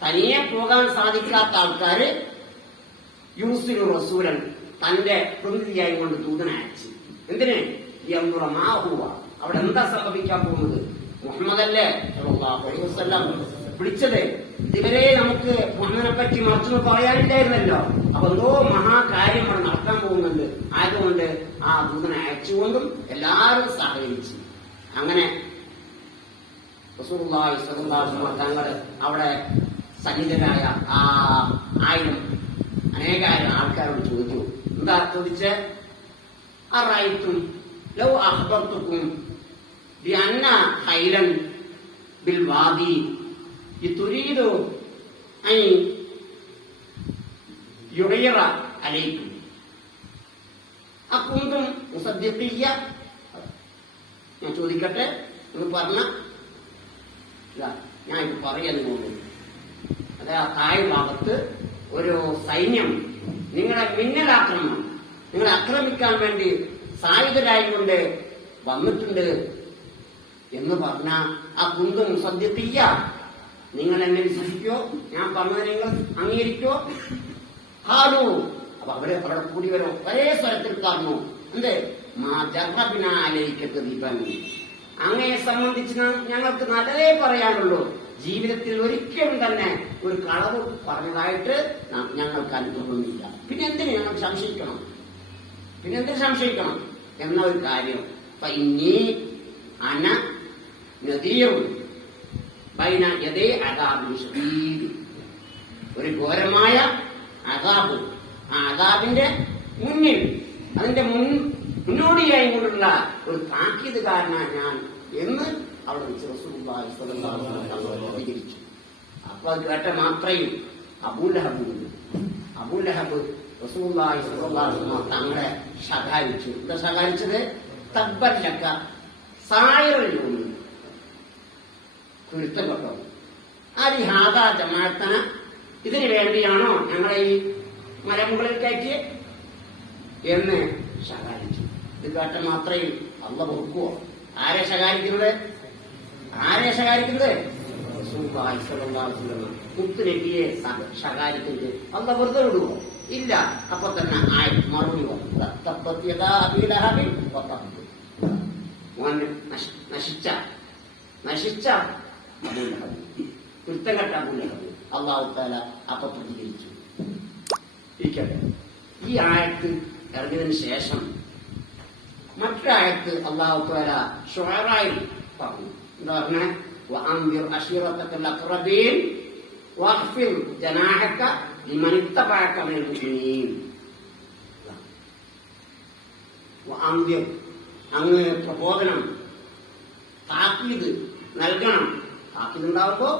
തനിയെ പോകാൻ സാധിക്കാത്ത ആൾക്കാര് യൂസിനു റസൂലൻ, തന്റെ പ്രതിനിധിയായി കൊണ്ട് ദൂതനയച്ചു. എന്തിന്? യംറമാഹുവ, അവിടെ എന്താ സംഭവിക്കാൻ പോകുന്നത്? മുഹമ്മദല്ലേ സല്ലല്ലാഹു അലൈഹി വസല്ലം വിളിച്ചത്. ഇതുവരെ നമുക്ക് മുഹമ്മദിനെ പറ്റി മറച്ചു പറയാനില്ലായിരുന്നല്ലോ. അപ്പൊ എന്തോ മഹാകാര്യം അവിടെ നടക്കാൻ പോകുന്നുണ്ട്. ആയതുകൊണ്ട് ആ ദൂതനെ അയച്ചുകൊണ്ടും എല്ലാവരും സഹകരിച്ചു. അങ്ങനെ റസൂലുള്ളാഹി സ്വല്ലല്ലാഹു അലൈഹി വസല്ലം തങ്ങൾ അവിടെ സന്നിധരായ ആ അനേകായിരം ആൾക്കാരോട് ചോദിച്ചു. എന്താ ചോദിച്ച്? അറഅയ്തും ലൗ അഖ്ബർതുകും ബിഅന്ന ഖൈലൻ ബിൽ വാദി തുരീദു അൻ യുഗിറ അലൈക്കും അകുന്തും മുസദ്ദിഖിയ്യ. ഞാൻ ചോദിക്കട്ടെ എന്ന് പറഞ്ഞ ഞാൻ ഇത് പറയാൻ പോകുന്നു. അത് ആ താഴ് ഭാഗത്ത് ഒരു സൈന്യം നിങ്ങളെ മിന്നലാക്രമണം, നിങ്ങളെ ആക്രമിക്കാൻ വേണ്ടി സായുധരായിക്കൊണ്ട് വന്നിട്ടുണ്ട് എന്ന് പറഞ്ഞ ആ കുന്തും മുസദ്ദിഖിയ്യ, നിങ്ങൾ എന്നെ വിശ്വസിക്കോ? ഞാൻ പറഞ്ഞത് നിങ്ങൾ അംഗീകരിക്കോ? ഹാലു, അപ്പൊ അവിടെ കൂടിയവരോ ഒരേ സ്വരത്തിൽ പറഞ്ഞു. എന്ത്? അങ്ങയെ സംബന്ധിച്ച് ഞങ്ങൾക്ക് നല്ലതേ പറയാനുള്ളൂ. ജീവിതത്തിൽ ഒരിക്കലും തന്നെ ഒരു കളവ് പറഞ്ഞതായിട്ട് ഞങ്ങൾക്ക് അനുഭവമില്ല. പിന്നെ എന്തിന് ഞങ്ങൾ സംശയിക്കണം? എന്ന ഒരു കാര്യം. അന നദീറും ബൈന യദൈ അദാബിൻ ശദീദ്, ഒരു ഘോരമായ അദാബ്, ആ അദാബിന്റെ മുന്നിൽ, അതിന്റെ മുന്നോടിയായി കൊണ്ടുള്ള ഒരു താക്കീതുകാരനാണ് ഞാൻ എന്ന് അവിടെ വെച്ച് റസൂലുള്ളാഹി സ്വല്ലല്ലാഹു അലൈഹി വസല്ലം പ്രതികരിച്ചു. അപ്പൊ അത് കേട്ട മാത്രയിൽ അബൂലഹബ് റസൂലുള്ളാഹി സ്വല്ലല്ലാഹു അലൈഹി വസല്ലം തങ്ങളെ ശകാരിച്ചു. എന്താ ശകാരിച്ചത്? തബ്ബല്ലക സായിറുൽ യൗമി, കുരുത്തപ്പെട്ടോ ആരിഹാദ ജമാഅത്തന, ഇതിനു വേണ്ടിയാണോ ഞങ്ങളെ ഈ മലമുകളിൽ കയറ്റി എന്ന് ശകാരിച്ചു. ഇത് കേട്ട മാത്രയിൽ അള്ള പൊറുക്കുവോ? ആരെ ശകാരിക്കുന്നത്? മുത്തുനബിയെ ശകാരിക്കുന്നത് അള്ള വെറുതെ വിടുവോ? ഇല്ല. അപ്പൊ തന്നെ മറുപടി നശിച്ച അബൂലഹബ്, കുരുത്തങ്കെട്ട അബൂലഹബ്. അള്ളാഹു തആല അപ്പൊ പ്രതികരിച്ചു. ഇരിക്കട്ടെ. ഈ ആയത്ത് ഇറങ്ങിയതിനു ശേഷം മറ്റൊരായത്ത് അള്ളാഹു തആല ശുഅറായിൽ പറഞ്ഞു. എന്താ പറഞ്ഞേ? വഅൻദിർ അശീറതകൽ അഖ്റബീൻ വഖ്ഫിർ ജനാഹക ലിമൻ ഇത്തബഅക മിനൽ മുഅ്മിനീൻ. വഅൻദിർ, അങ്ങ് പ്രബോധനം, താക്കീത് നൽകണം. താക്കീത് ഉണ്ടാവുമ്പോ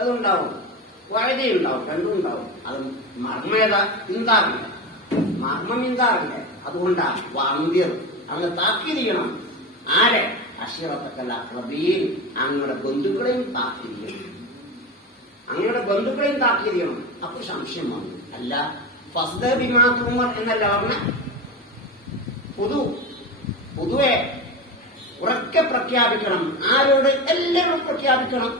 അതുണ്ടാവും, വഴുതയുണ്ടാവും, രണ്ടും ഉണ്ടാവും. അത് മർമ്മം ഇന്താറില്ല. അതുകൊണ്ടാ വഅൻദിർ, അങ്ങ് താക്കീത് ചെയ്യണം. ആരെ? അശീറതകൽ അഖ്റബീൻ, അങ്ങയുടെ ബന്ധുക്കളെയും താക്കീത് ചെയ്യണം. അപ്പൊ സംശയം വന്നു. അല്ല, ഫസ്ദ ബിമാ തുമർ എന്നല്ല പറഞ്ഞ, പൊതുവെ ഉറക്കെ പ്രഖ്യാപിക്കണം. ആരോട്? എല്ലാവരും പ്രഖ്യാപിക്കണം.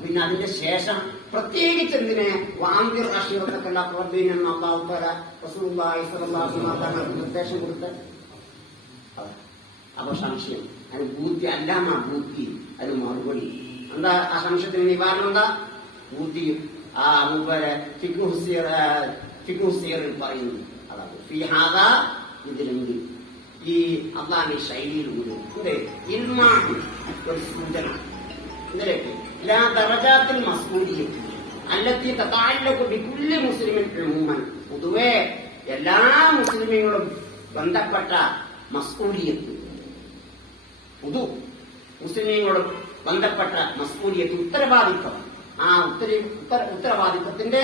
പിന്നെ അതിന്റെ ശേഷം പ്രത്യേകിച്ച് എന്തിനെ വാന്തി രാഷ്ട്രീയത്തൊക്കെ നിർദ്ദേശം കൊടുത്ത് അപ്പൊ സംശയം അതിന് ബൂത്തി അല്ലാമ ബൂത്തി അതിന് മറുപടി എന്താ ആ സംശയത്തിന് നിവാരണം എന്താ ബൂത്തിയും ആ മൂപ്പരെ ഫിഖുസിയറിൽ പറയുന്നു അതാണ് ഫിഹാദ ഇതിലുണ്ട് ഈ അള്ളാന്റെ ശൈലിയിലൂടെ ഒരു സൂചന ഇതിലേക്ക് ലാ ദറജാത്തിൽ മസ്ഊലിയത്ത് അല്ലത്തി തതഅല്ലഖു ബികുല്ലി മുസ്ലിമിൻ ഉമൂമൻ പൊതുവെ എല്ലാ മുസ്ലിമീങ്ങളും ബന്ധപ്പെട്ട മസ്ഊലിയത്ത് പൊതു മുസ്ലിമീങ്ങളോട് ബന്ധപ്പെട്ട മസ്ഊലിയത്ത് ഉത്തരവാദിത്വം ആ ഉത്തരവാദിത്വത്തിന്റെ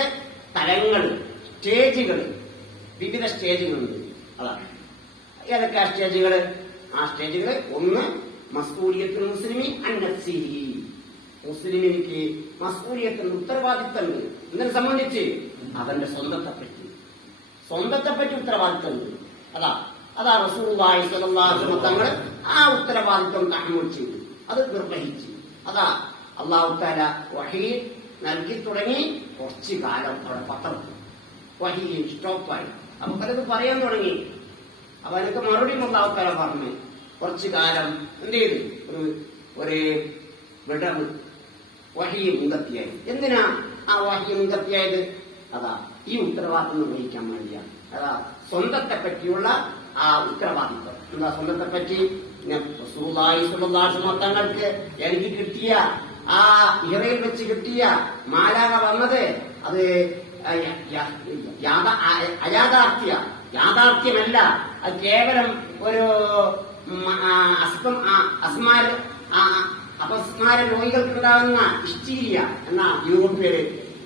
തലങ്ങൾ സ്റ്റേജുകൾ വിവിധ സ്റ്റേജുകളുണ്ട് അതാണ് ഏതൊക്കെ സ്റ്റേജുകള് ആ സ്റ്റേജുകള് ഒന്ന് മസ്ഊലിയത്തുൽ മുസ്ലിമി അൻ നഫ്സിഹി മുസ്ലിമിനിക്ക് മസ്ഊലിയത്തിന് ഉത്തരവാദിത്തമുണ്ട് ഇതിനെ സംബന്ധിച്ച് അവന്റെ സ്വന്തത്തെപ്പറ്റി ഉത്തരവാദിത്തമുണ്ട് അതാ റസൂലുള്ളാഹി സ്വല്ലല്ലാഹു അലൈഹി വസല്ലം തങ്ങൾ ആ ഉത്തരവാദിത്വം തഹമ്മുൽ ചെയ്തു അത് നിർവഹിച്ചു അതാ അല്ലാഹു തആല വഹീ നൽകി തുടങ്ങി കുറച്ചു കാലം അവിടെ പത്രം വഹീ സ്റ്റോപ്പായി അപ്പൊ പലത് പറയാൻ തുടങ്ങി അപ്പൊ അതിനൊക്കെ മറുപടി അല്ലാഹു തആല പറഞ്ഞു കുറച്ചു കാലം എന്ത് ചെയ്തു ഒരു വിടവ് വഹീ മുൻകത്തിയായി എന്തിനാ ആ വഹീ മുൻകത്തിയായത് അതാ ഈ ഉത്തരവാദിത്വം നിർവഹിക്കാൻ വേണ്ടിയാണ് അതാ സ്വന്തത്തെ പറ്റിയുള്ള ആ ഉത്തരവാദിത്വം എന്താ സ്വന്തത്തെ പറ്റി റസൂലുള്ളാഹി സ്വല്ലല്ലാഹു അലൈഹി വസല്ലം തങ്ങൾക്ക് എനിക്ക് കിട്ടിയ ആ ഇഹറയിൽ വെച്ച് കിട്ടിയ മാലാക വന്നത് അത് യാഥാർത്ഥ്യമല്ല അത് കേവലം ഒരു അപസ്മാര രോഗികൾക്കുണ്ടാകുന്ന ഹിസ്റ്റീരിയ എന്ന യൂറോപ്യര്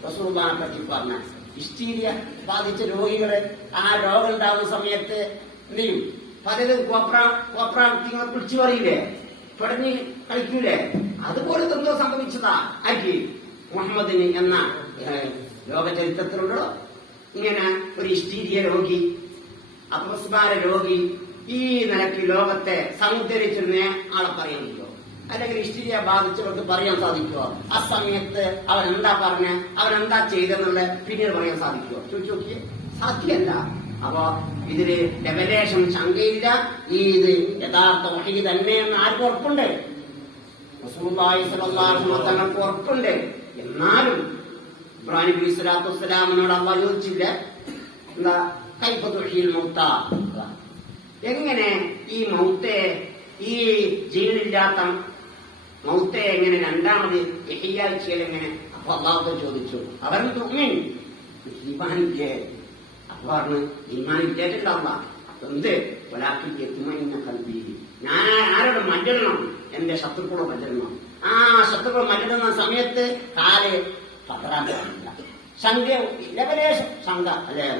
റസൂലുള്ളാഹിനെ പറ്റി പറഞ്ഞ ഹിസ്റ്റീരിയ ബാധിച്ച രോഗികള് ആ രോഗം ഉണ്ടാകുന്ന സമയത്ത് എന്ത് ചെയ്യും പലരും കോപ്രാക്തിങ്ങൾ പിടിച്ചു പറയില്ലേ പടഞ്ഞ് കളിക്കൂലേ അതുപോലെ എന്തോ സംഭവിച്ചതാ ആക്കി മുഹമ്മദിന് എന്ന ലോകചരിത്രത്തിലുണ്ടോ ഇങ്ങനെ ഒരു ഹിസ്റ്റീരിയ രോഗി അപസ്മാര രോഗി ഈ നിലയ്ക്ക് ലോകത്തെ സമുദ്ധരിച്ചിരുന്ന ആളെ പറയാൻ പറ്റുമോ അല്ലെങ്കിൽ ഹിസ്റ്റീരിയ ബാധിച്ചവർക്ക് പറയാൻ സാധിക്കുമോ ആ സമയത്ത് അവൻ എന്താ പറഞ്ഞ അവൻ എന്താ ചെയ്തെന്നുള്ള പിന്നീട് പറയാൻ സാധിക്കുമോ ചോദിച്ചു നോക്കിയേ സാധ്യമല്ല അപ്പൊ ഇതില് റെവലേഷൻ ശങ്കയില്ല ഈ ഇത് യഥാർത്ഥ വഹി തന്നെയെന്ന് ആർക്കും ഉറപ്പുണ്ട് റസൂലുള്ളാഹി സ്വല്ലല്ലാഹു അലൈഹി വസല്ലം തങ്ങൾക്ക് ഉറപ്പുണ്ട് എന്നാലും ഇബ്രാഹിം നബി സ്വല്ലല്ലാഹു അലൈഹി വസല്ലമയോട് അല്ലാഹു ചോദിച്ചില്ല എന്താ കൈഫ തുഹീൽ മൗത എങ്ങനെ ഈ മൗത്തെ ഈ ജീവനില്ലാത്ത മൗത്തെ എങ്ങനെ രണ്ടാമത് ഇഹ്യാഴ്ചയിൽ എങ്ങനെ അപ്പൊ അല്ലാഹു ചോദിച്ചു അവൻ മുഅ്മിൻ ഈമാനില്ലേ അപ്പൊ പറഞ്ഞു ഈമാനില്ലേണ്ടാവുക എന്ത് ഒരാൾക്ക് എത്തുമെന്ന കൽബി ഞാൻ ആരോട് മല്ലിടണം എന്റെ ശത്രുക്കളോ മല്ലിടണം ആ ശത്രുക്കളോ മല്ലിടുന്ന സമയത്ത് കാല് പകരാൻ പാടില്ല ശങ്ക ലവലേശം ശങ്ക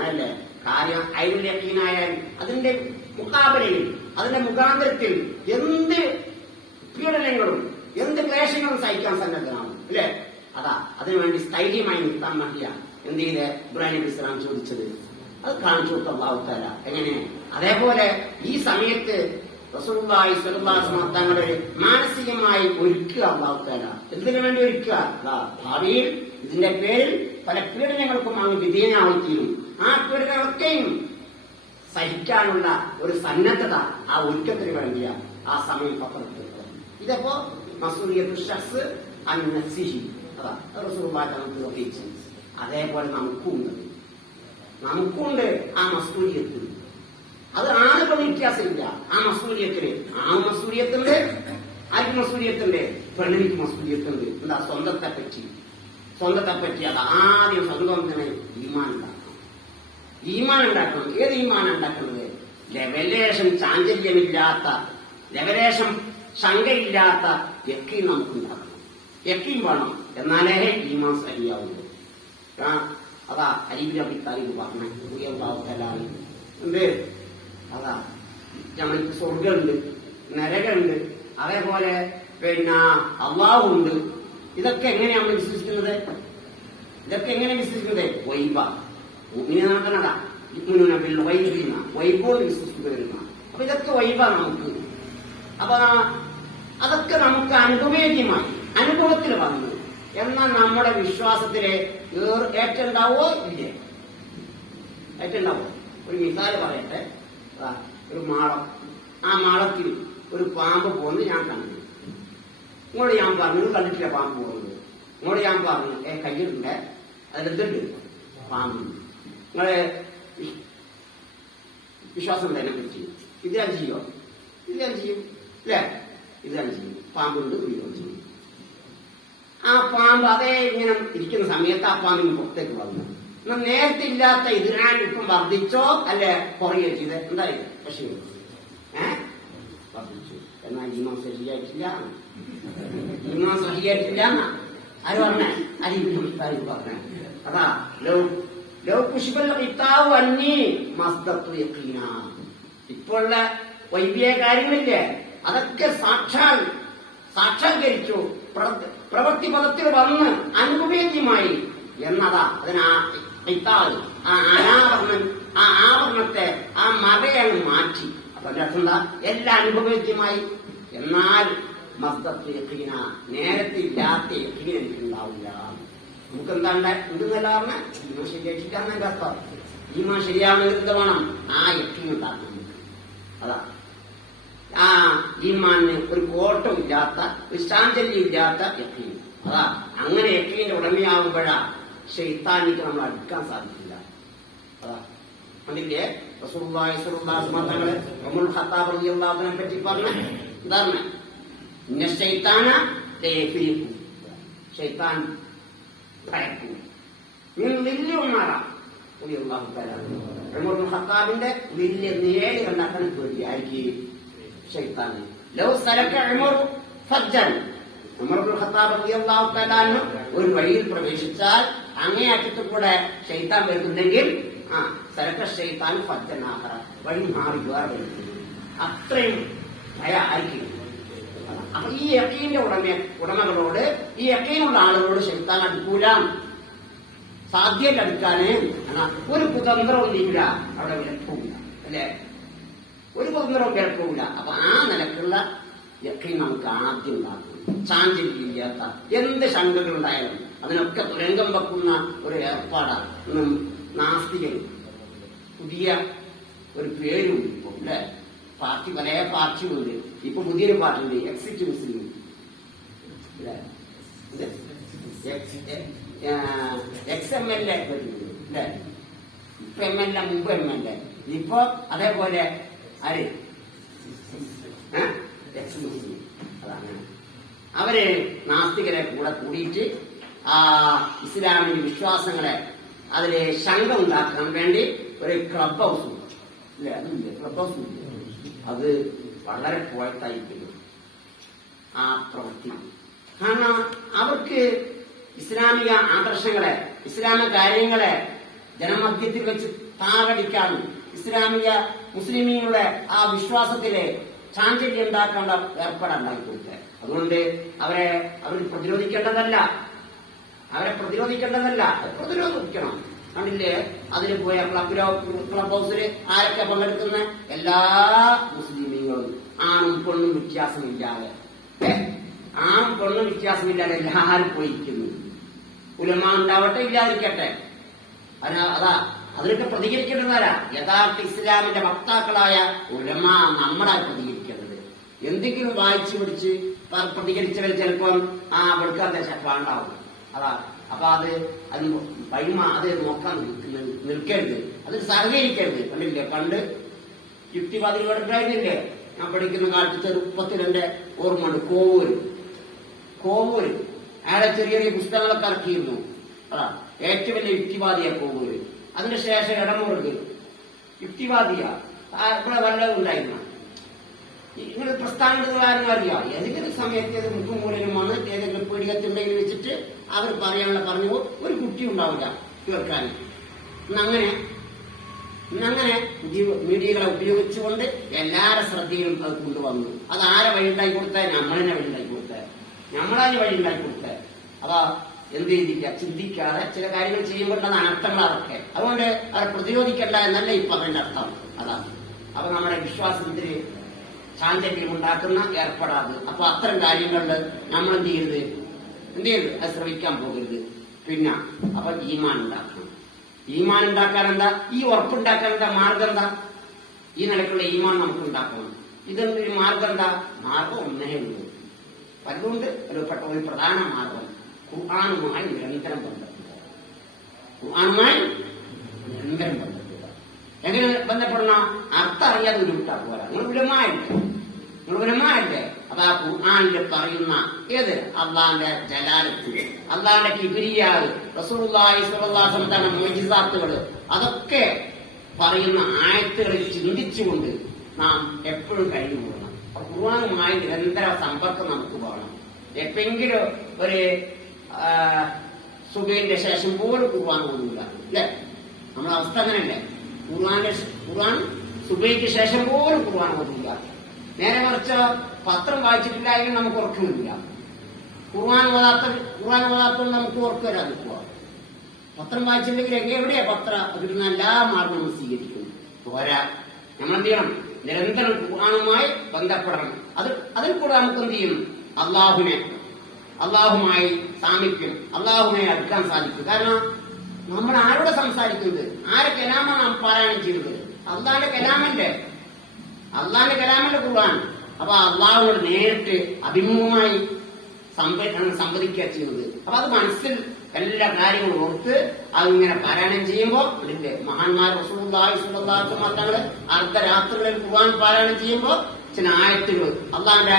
അല്ലേ കാര്യം ഐരുല്യീനായാൽ അതിന്റെ മുഖാബലയിൽ അതിന്റെ മുഖാന്തരത്തിൽ എന്ത് പീഡനങ്ങളും എന്ത് ക്ലേശങ്ങളും സഹിക്കാൻ സന്നദ്ധനാണ് അല്ലേ അതാ അതിനുവേണ്ടി സ്ഥൈര്യമായി നിർത്താൻ വേണ്ടിയാണ് എന്ത് ചെയ്ത് ഇബ്രാഹിം നബി ഇസ്ലാം ചോദിച്ചത് അത് കാണിച്ചു കൊടുത്ത അല്ലാഹു തആല എങ്ങനെ അതേപോലെ ഈ സമയത്ത് റസൂലുള്ളാഹി സ്വല്ലല്ലാഹു അലൈഹി വസല്ലം തങ്ങളെ മാനസികമായി ഒരുക്കുക അല്ലാഹു തആല എന്തിനു വേണ്ടി ഒരുക്കുക ഭാവിയിൽ ഇതിന്റെ പേരിൽ പല പീഡനങ്ങൾക്കും അങ്ങ് വിധേയനാവുകയും ആ പീഡനങ്ങളൊക്കെയും സഹിക്കാനുള്ള ഒരു സന്നദ്ധത ആ ഒരുക്കത്തിന് വേണ്ടിയ ആ സമയം പത്രത്തിൽ ഇതപ്പോ മസ്ഊലിയത്തുൽ ശഖ്സ് അൻ നഫ്സിഹി അതാ റസൂലുള്ളാഹി നമുക്ക് നിർദ്ദേശിച്ചു അതേപോലെ നമുക്കുണ്ട് ആ മസ്ഊലിയത്ത് അത് ആളുകൾ വ്യത്യാസമില്ല ആ മസ്ഊലിയത്തിന് ആ മസ്ഊലിയത്തുണ്ട് ആർക്ക് മസ്ഊലിയത്തുണ്ട് പെണ്ണിനിക്ക് മസ്ഊലിയത്തുണ്ട് എന്താ സ്വന്തത്തെ പറ്റി അത് ആദ്യം സ്വന്തം തന്നെ ഈമാൻ ഉണ്ടാക്കണം ഏത് ഈമാൻ ഉണ്ടാക്കുന്നത് ലെവലേഷൻ ചാഞ്ചല്യമില്ലാത്ത ലെവലേഷൻ ശങ്കയില്ലാത്ത യക്കീൻ നമുക്കുണ്ടാക്കണം യക്കീൻ വേണം എന്നാലേ ഈമാൻ ശരിയാവുള്ളൂ അതാ അരീബിൽ അബി താലിബ് പറഞ്ഞ എന്ത് അതാ നമ്മൾക്ക് സ്വർഗമുണ്ട് നരകമുണ്ട് അതേപോലെ പിന്നെ അള്ളാഹു ഉണ്ട് ഇതൊക്കെ എങ്ങനെയാണ് നമ്മൾ വിശ്വസിക്കുന്നത് വൈബ നടക്കണതാ വൈബോട് വിശ്വസിക്കുന്ന അപ്പൊ ഇതൊക്കെ വൈബാണ് നമുക്ക് അപ്പൊ അതൊക്കെ നമുക്ക് അനുഭവേദ്യമായി അനുഭവത്തിൽ വന്നു എന്നാൽ നമ്മുടെ വിശ്വാസത്തിലെ ഏറ്റുണ്ടാവോ ഇല്ലേ? ഏറ്റുണ്ടാവോ? ഒരു മിസാല് പറയട്ടെ. ഒരു മാളം, ആ മാളത്തിൽ ഒരു പാമ്പ് പോകുന്നത് ഞാൻ കണ്ടു. ഇങ്ങോട്ട് ഞാൻ പറഞ്ഞു കണ്ടിട്ടില്ല പാമ്പ് പോകുന്നത്. ഇങ്ങോട്ട് ഞാൻ പറഞ്ഞു കയ്യിലുണ്ട്, അതിലെന്തുണ്ട്? പാമ്പ്. നിങ്ങളെ വിശ്വാസം ഉണ്ട് അതിനെ പറ്റി? ഇത് ഞാൻ ചെയ്യോ? ഇത് ഞാൻ ചെയ്യും അല്ലേ? ഇത് ഞാൻ ചെയ്യും. പാമ്പുണ്ട്, വീടും ചെയ്യും. ആ പാമ്പ് അതേ ഇങ്ങനെ ഇരിക്കുന്ന സമയത്ത് ആ പാമ്പിന് പുറത്തേക്ക് വന്നു. എന്നാൽ നേരത്തെ ഇല്ലാത്ത ഇതിനാൽ ഇപ്പം വർദ്ധിച്ചോ അല്ലെ കുറയോ ചെയ്ത്? എന്തായാലും പക്ഷേ വർദ്ധിച്ചു. എന്നാൽ ഈമാൻ ശരിയായിട്ടില്ല, ഈമാൻ ശരിയായിട്ടില്ല എന്നാ ആര് പറഞ്ഞേ? അലി പറഞ്ഞ അതാ ഇപ്പോഴുള്ള വൈദ്യ കാര്യങ്ങളില്ലേ അതൊക്കെ സാക്ഷാത്കരിച്ചു, പ്രവൃത്തി പദത്തിൽ വന്ന് അനുഭവേദ്യമായി എന്നതാ. അതിന് ആ ആവരണത്തെ ആ മറയങ്ങ് മാറ്റി. അപ്പൊ എന്താ? എല്ലാം അനുഭവേദ്യമായി. എന്നാൽ മസ്ദത്ത് യഖീന, നേരത്തെ ഇല്ലാത്ത യഖീൻ എനിക്കുണ്ടാവില്ല. നമുക്കെന്താണ്ട് എന്തെന്നല്ല പറഞ്ഞ ഈമാൻ ശരിയായിട്ടില്ല എന്റെ അർത്ഥം. ഈമാൻ ശരിയാവുന്നത് എന്ത് വേണം? ആ യഖീൻ ഉണ്ടാക്കണം നമുക്ക്. അതാ ആ ഈമാന് ഒരു കോട്ടം ഇല്ലാത്ത, ഒരു ചാഞ്ചല്യം ഇല്ലാത്ത യഖീൻ. അതാ അങ്ങനെ യഖീന്റെ ഉടമയാകുമ്പോഴാ ശൈത്താനിക്ക് നമ്മൾ അടുക്കാൻ സാധിക്കില്ല. അതാ കണ്ടില്ലേ റസൂലുള്ളാഹി സ്വല്ലല്ലാഹു അലൈഹി വസല്ലം തങ്ങളെ ഉമർ ഖത്താബ് റളിയല്ലാഹു അൻഹുവിനെ പറ്റി പറഞ്ഞ എന്താണ്? ഇന്ന ശൈത്താന ലയഫീഖു, ശൈത്താൻ ഭയക്കും. വലിയ ഉമ്മാറാം റളിയല്ലാഹു തആല ഉമർ ഖത്താബിന്റെ വലിയ നിഴല് കണ്ടാക്കാൻ പേടിയായിരിക്കും ശൈത്താൻ. ലൗ സലക ഉമർ ഫജ്ജൻ, ഉമർ ഖത്താബ് റളിയല്ലാഹു തആല ഒരു വഴിയിൽ പ്രവേശിച്ചാൽ അങ്ങേയറ്റത്ത് കൂടെ ശൈത്താൻ വരുന്നുണ്ടെങ്കിൽ സലക ശൈത്താൻ ഫജ്ജൻ ആഖറ, വഴി മാറി വേറെ വരുന്നത്. അത്രയും ഭയ ആയിരിക്കും. അപ്പൊ ഈ യഖീന്റെ ഉടമകളോട്, ഈ യഖീനുള്ള ആളുകളോട് ശൈത്താൻ അടുക്കൂല, സാധ്യത അടുക്കാന് ഒരു കുതന്ത്രവും ഇല്ല, അവിടെ വിലപ്പോവില്ല അല്ലെ? ഒരു കുതന്ത്രവും വിലപ്പോവില്ല. അപ്പൊ ആ നിലക്കുള്ള യഖീൻ നമുക്ക് ആദ്യം ഉണ്ടാക്കും. ചാഞ്ചല്യമില്ലാത്ത എന്ത് ശങ്കകളുണ്ടായാലും അതിനൊക്കെ തുരങ്കം വെക്കുന്ന ഒരു ഏർപ്പാടാണ്. നാസ്തികൻ പുതിയ ഒരു പേരും ഇപ്പൊ അല്ലെ? പാർട്ടി പല പാർട്ടിയുണ്ട്. ഇപ്പൊ പുതിയൊരു പാർട്ടിയുണ്ട്, എക്സിറ്റ് മുസ്ലിം XMLA അല്ലെ? ഇപ്പൊ MLA, മുമ്പ് MLA, ഇപ്പൊ അതേപോലെ ആര് എക്സ് മുസ്ലിം. അതാണ് അവര് നാസ്തികരെ കൂടെ കൂടിയിട്ട് ആ ഇസ്ലാമിന്റെ വിശ്വാസങ്ങളെ അതിലെ ശങ്ക ഉണ്ടാക്കാൻ വേണ്ടി ഒരു ക്ലബ് ഹൗസ് ഇല്ലേ? അതില്ല, ക്ലബ് ഹൗസ് ഇല്ല. അത് വളരെ പോയത്തായിരിക്കുന്നു ആ പ്രവൃത്തി. കാരണം അവർക്ക് ഇസ്ലാമിക ആദർശങ്ങളെ, ഇസ്ലാമിക കാര്യങ്ങളെ ജനമധ്യത്തിൽ വെച്ച് താറടിക്കാനും ഇസ്ലാമിക മുസ്ലിമീങ്ങളുടെ ആ വിശ്വാസത്തിലെ ചാഞ്ചല്യം ഉണ്ടാക്കേണ്ട ഏർപ്പാടുണ്ടായിക്കൊടുക്കുക. അതുകൊണ്ട് അവർ പ്രതിരോധിക്കേണ്ടതല്ല, അവരെ പ്രതിരോധിക്കണം. കണ്ടില്ലേ അതിന് പോയ ക്ലബ് ഹൗസില് ആരൊക്കെ പങ്കെടുക്കുന്ന? എല്ലാ മുസ്ലിമീങ്ങളും ആണും പെണ്ണും വ്യത്യാസമില്ലാതെ, ആണും പെണ്ണും വ്യത്യാസമില്ലാതെ എല്ലാവരും പോയിരിക്കുന്നു. ഉലമ ഉണ്ടാവട്ടെ ഇല്ലാതിരിക്കട്ടെ, അതാ അതിനൊക്കെ പ്രതികരിക്കേണ്ടതാരാ? യഥാർത്ഥ ഇസ്ലാമിന്റെ വക്താക്കളായ ഉലമ നമ്മളാ പ്രതികരിക്കേണ്ടത്. എന്തെങ്കിലും വായിച്ചു പിടിച്ച് പ്രതികരിച്ചവർ ചിലപ്പോൾ വെടുക്കാൻ വേണ്ടാവും. അതാ അപ്പൊ അത് നോക്കാൻ നിൽക്കരുത്, അതിൽ സഹകരിക്കരുത്. കണ്ടില്ലേ പണ്ട് യുക്തിവാദികൾ ഉണ്ടായിരുന്നില്ലേ? ഞാൻ പഠിക്കുന്ന കാലത്ത് ചെറുപ്പത്തിൽ എന്റെ ഓർമ്മയുണ്ട്. കോവൂര് അയാളെ ചെറിയ ചെറിയ പുസ്തകങ്ങളൊക്കെ ഇറക്കിയിരുന്നു. അതാ ഏറ്റവും വലിയ യുക്തിവാദിയാ കോവൂര്. അതിന് ശേഷം ഇടമുറുക് യുക്തിവാദിയാ. ഇവിടെ വല്ലതും ഉണ്ടായിരുന്നു. ഇങ്ങനെ പ്രസ്ഥാനക്കാരും അറിയാം. ഏതെങ്കിലും സമയത്ത് ഏത് മുക്കുമൂലനും വന്ന് ഏതെങ്കിലും പീഡികത്തുണ്ടെങ്കിൽ വെച്ചിട്ട് അവർ പറയാനുള്ള പറഞ്ഞു ഒരു കുട്ടി ഉണ്ടാവില്ല കേൾക്കാൻ. ഇന്നങ്ങനെ മീഡിയകളെ ഉപയോഗിച്ചുകൊണ്ട് എല്ലാവരുടെ ശ്രദ്ധയിലും അത് കൊണ്ടുവന്നു. അത് ആരെ വഴി ഉണ്ടാക്കി കൊടുത്തേ? നമ്മളെന്നെ വഴി ഉണ്ടാക്കി കൊടുത്തേ, നമ്മളതിന് വഴി ഉണ്ടാക്കി കൊടുത്തേ. അപ്പൊ എന്ത് ചെയ്തില്ല, ചിന്തിക്കാതെ ചില കാര്യങ്ങൾ ചെയ്യുമ്പോഴാണ് അനർത്ഥങ്ങൾ അതൊക്കെ. അതുകൊണ്ട് അവരെ പ്രതിരോധിക്കേണ്ട എന്നല്ല ഇപ്പൊ അതിന്റെ അർത്ഥം. അതാണ് അപ്പൊ നമ്മുടെ വിശ്വാസത്തിന് ചാഞ്ചല്യം ഉണ്ടാക്കുന്ന ഏർപ്പെടാതെ. അപ്പൊ അത്തരം കാര്യങ്ങളിൽ നമ്മൾ എന്ത് ചെയ്യരുത്? എന്ത് ചെയ്യരുത്, അത് ശ്രമിക്കാൻ പോകരുത്. പിന്നെ അപ്പൊ ഈമാൻ ഉണ്ടാക്കണം. ഈമാൻ ഉണ്ടാക്കാൻ എന്താ, ഈ ഉറപ്പുണ്ടാക്കാൻ എന്താ മാർഗം എന്താ? ഈ നിലക്കുള്ള ഈമാൻ നമുക്ക് ഉണ്ടാക്കണം. ഇതെന്ത് മാർഗം എന്താ? മാർഗം ഒന്നേ ഉള്ളൂ. അതുകൊണ്ട് ഒരു പ്രധാന മാർഗം ഖുർആനുമായി നിരന്തരം ബന്ധപ്പെടുക. ഖുർആനുമായി നിരന്തരം ബന്ധപ്പെടുക. എങ്ങനെ ബന്ധപ്പെടണം? അർത്ഥം അറിയാതെ ഉരുവിട്ടാ പോരാ. നിങ്ങൾ ഉലമായല്ലേ? അപ്പൊ ആ ഖുർആനിൽ പറയുന്ന ഏത് അള്ളാന്റെ ജലാലത്ത്, അള്ളാന്റെ കിബ്രിയാവ്, റസൂലുള്ളാഹി സ്വല്ലല്ലാഹു അലൈഹി വസല്ലം മുഅ്ജിസാത്തുകൾ, അതൊക്കെ പറയുന്ന ആയത്തുകളിൽ ചിന്തിച്ചുകൊണ്ട് നാം എപ്പോഴും കഴിഞ്ഞു പോകണം. ഖുർആനുമായി നിരന്തര സമ്പർക്കം നമുക്ക് വേണം. എപ്പെങ്കിലും ഒരു സുബഹിന്റെ ശേഷം പോലും ഖുർആൻ ഓതുന്നില്ല അല്ലെ? നമ്മുടെ അവസ്ഥ അങ്ങനെയല്ലേ? ഖുർആൻ സുബഹിക്ക് ശേഷം പോലും ഖുർആൻ ഓതുന്നില്ല. നേരെ മറിച്ച് പത്രം വായിച്ചിട്ടില്ല എങ്കിൽ നമുക്ക് ഉറക്കമില്ല. ഖുർആൻ ഓതാത്തത് നമുക്ക് ഉറക്കം വരാതിരിക്കുക. പത്രം വായിച്ചില്ലെങ്കിൽ എവിടെയാ പത്രം കിട്ടുന്ന എല്ലാ മാർഗവും സ്വീകരിക്കും. പോരാ, നമ്മളെന്ത് ചെയ്യണം? നിരന്തരം ഖുർആനുമായി ബന്ധപ്പെടണം. അതിൽ കൂടെ നമുക്ക് എന്ത് ചെയ്യും? അള്ളാഹുമായി സാമീപ്യം, അള്ളാഹുമായി അടുക്കാൻ സാധിക്കും. കാരണം നമ്മൾ ആരോട് സംസാരിക്കുന്നത്, ആരെ കലാമാണ് നാം പാരായണം ചെയ്യുന്നത്? അള്ളാന്റെ കലാമല്ലേ ഖുർആൻ. അപ്പൊ അള്ളാഹുനോട് നേരിട്ട് അഭിമുഖമായി സംവദിക്കുക ചെയ്യുന്നത്. അപ്പൊ അത് മനസ്സിൽ എല്ലാ കാര്യങ്ങളും ഓർത്ത് അതിങ്ങനെ പാരായണം ചെയ്യുമ്പോൾ ഇതിന്റെ മഹാന്മാർ റസൂലുള്ളാഹി സ്വല്ലല്ലാഹു അലൈഹി വസല്ലം തങ്ങള് അർദ്ധരാത്രികളിൽ ഖുർആൻ പാരായണം ചെയ്യുമ്പോൾ ചില ആയത്തുകൾ അള്ളാന്റെ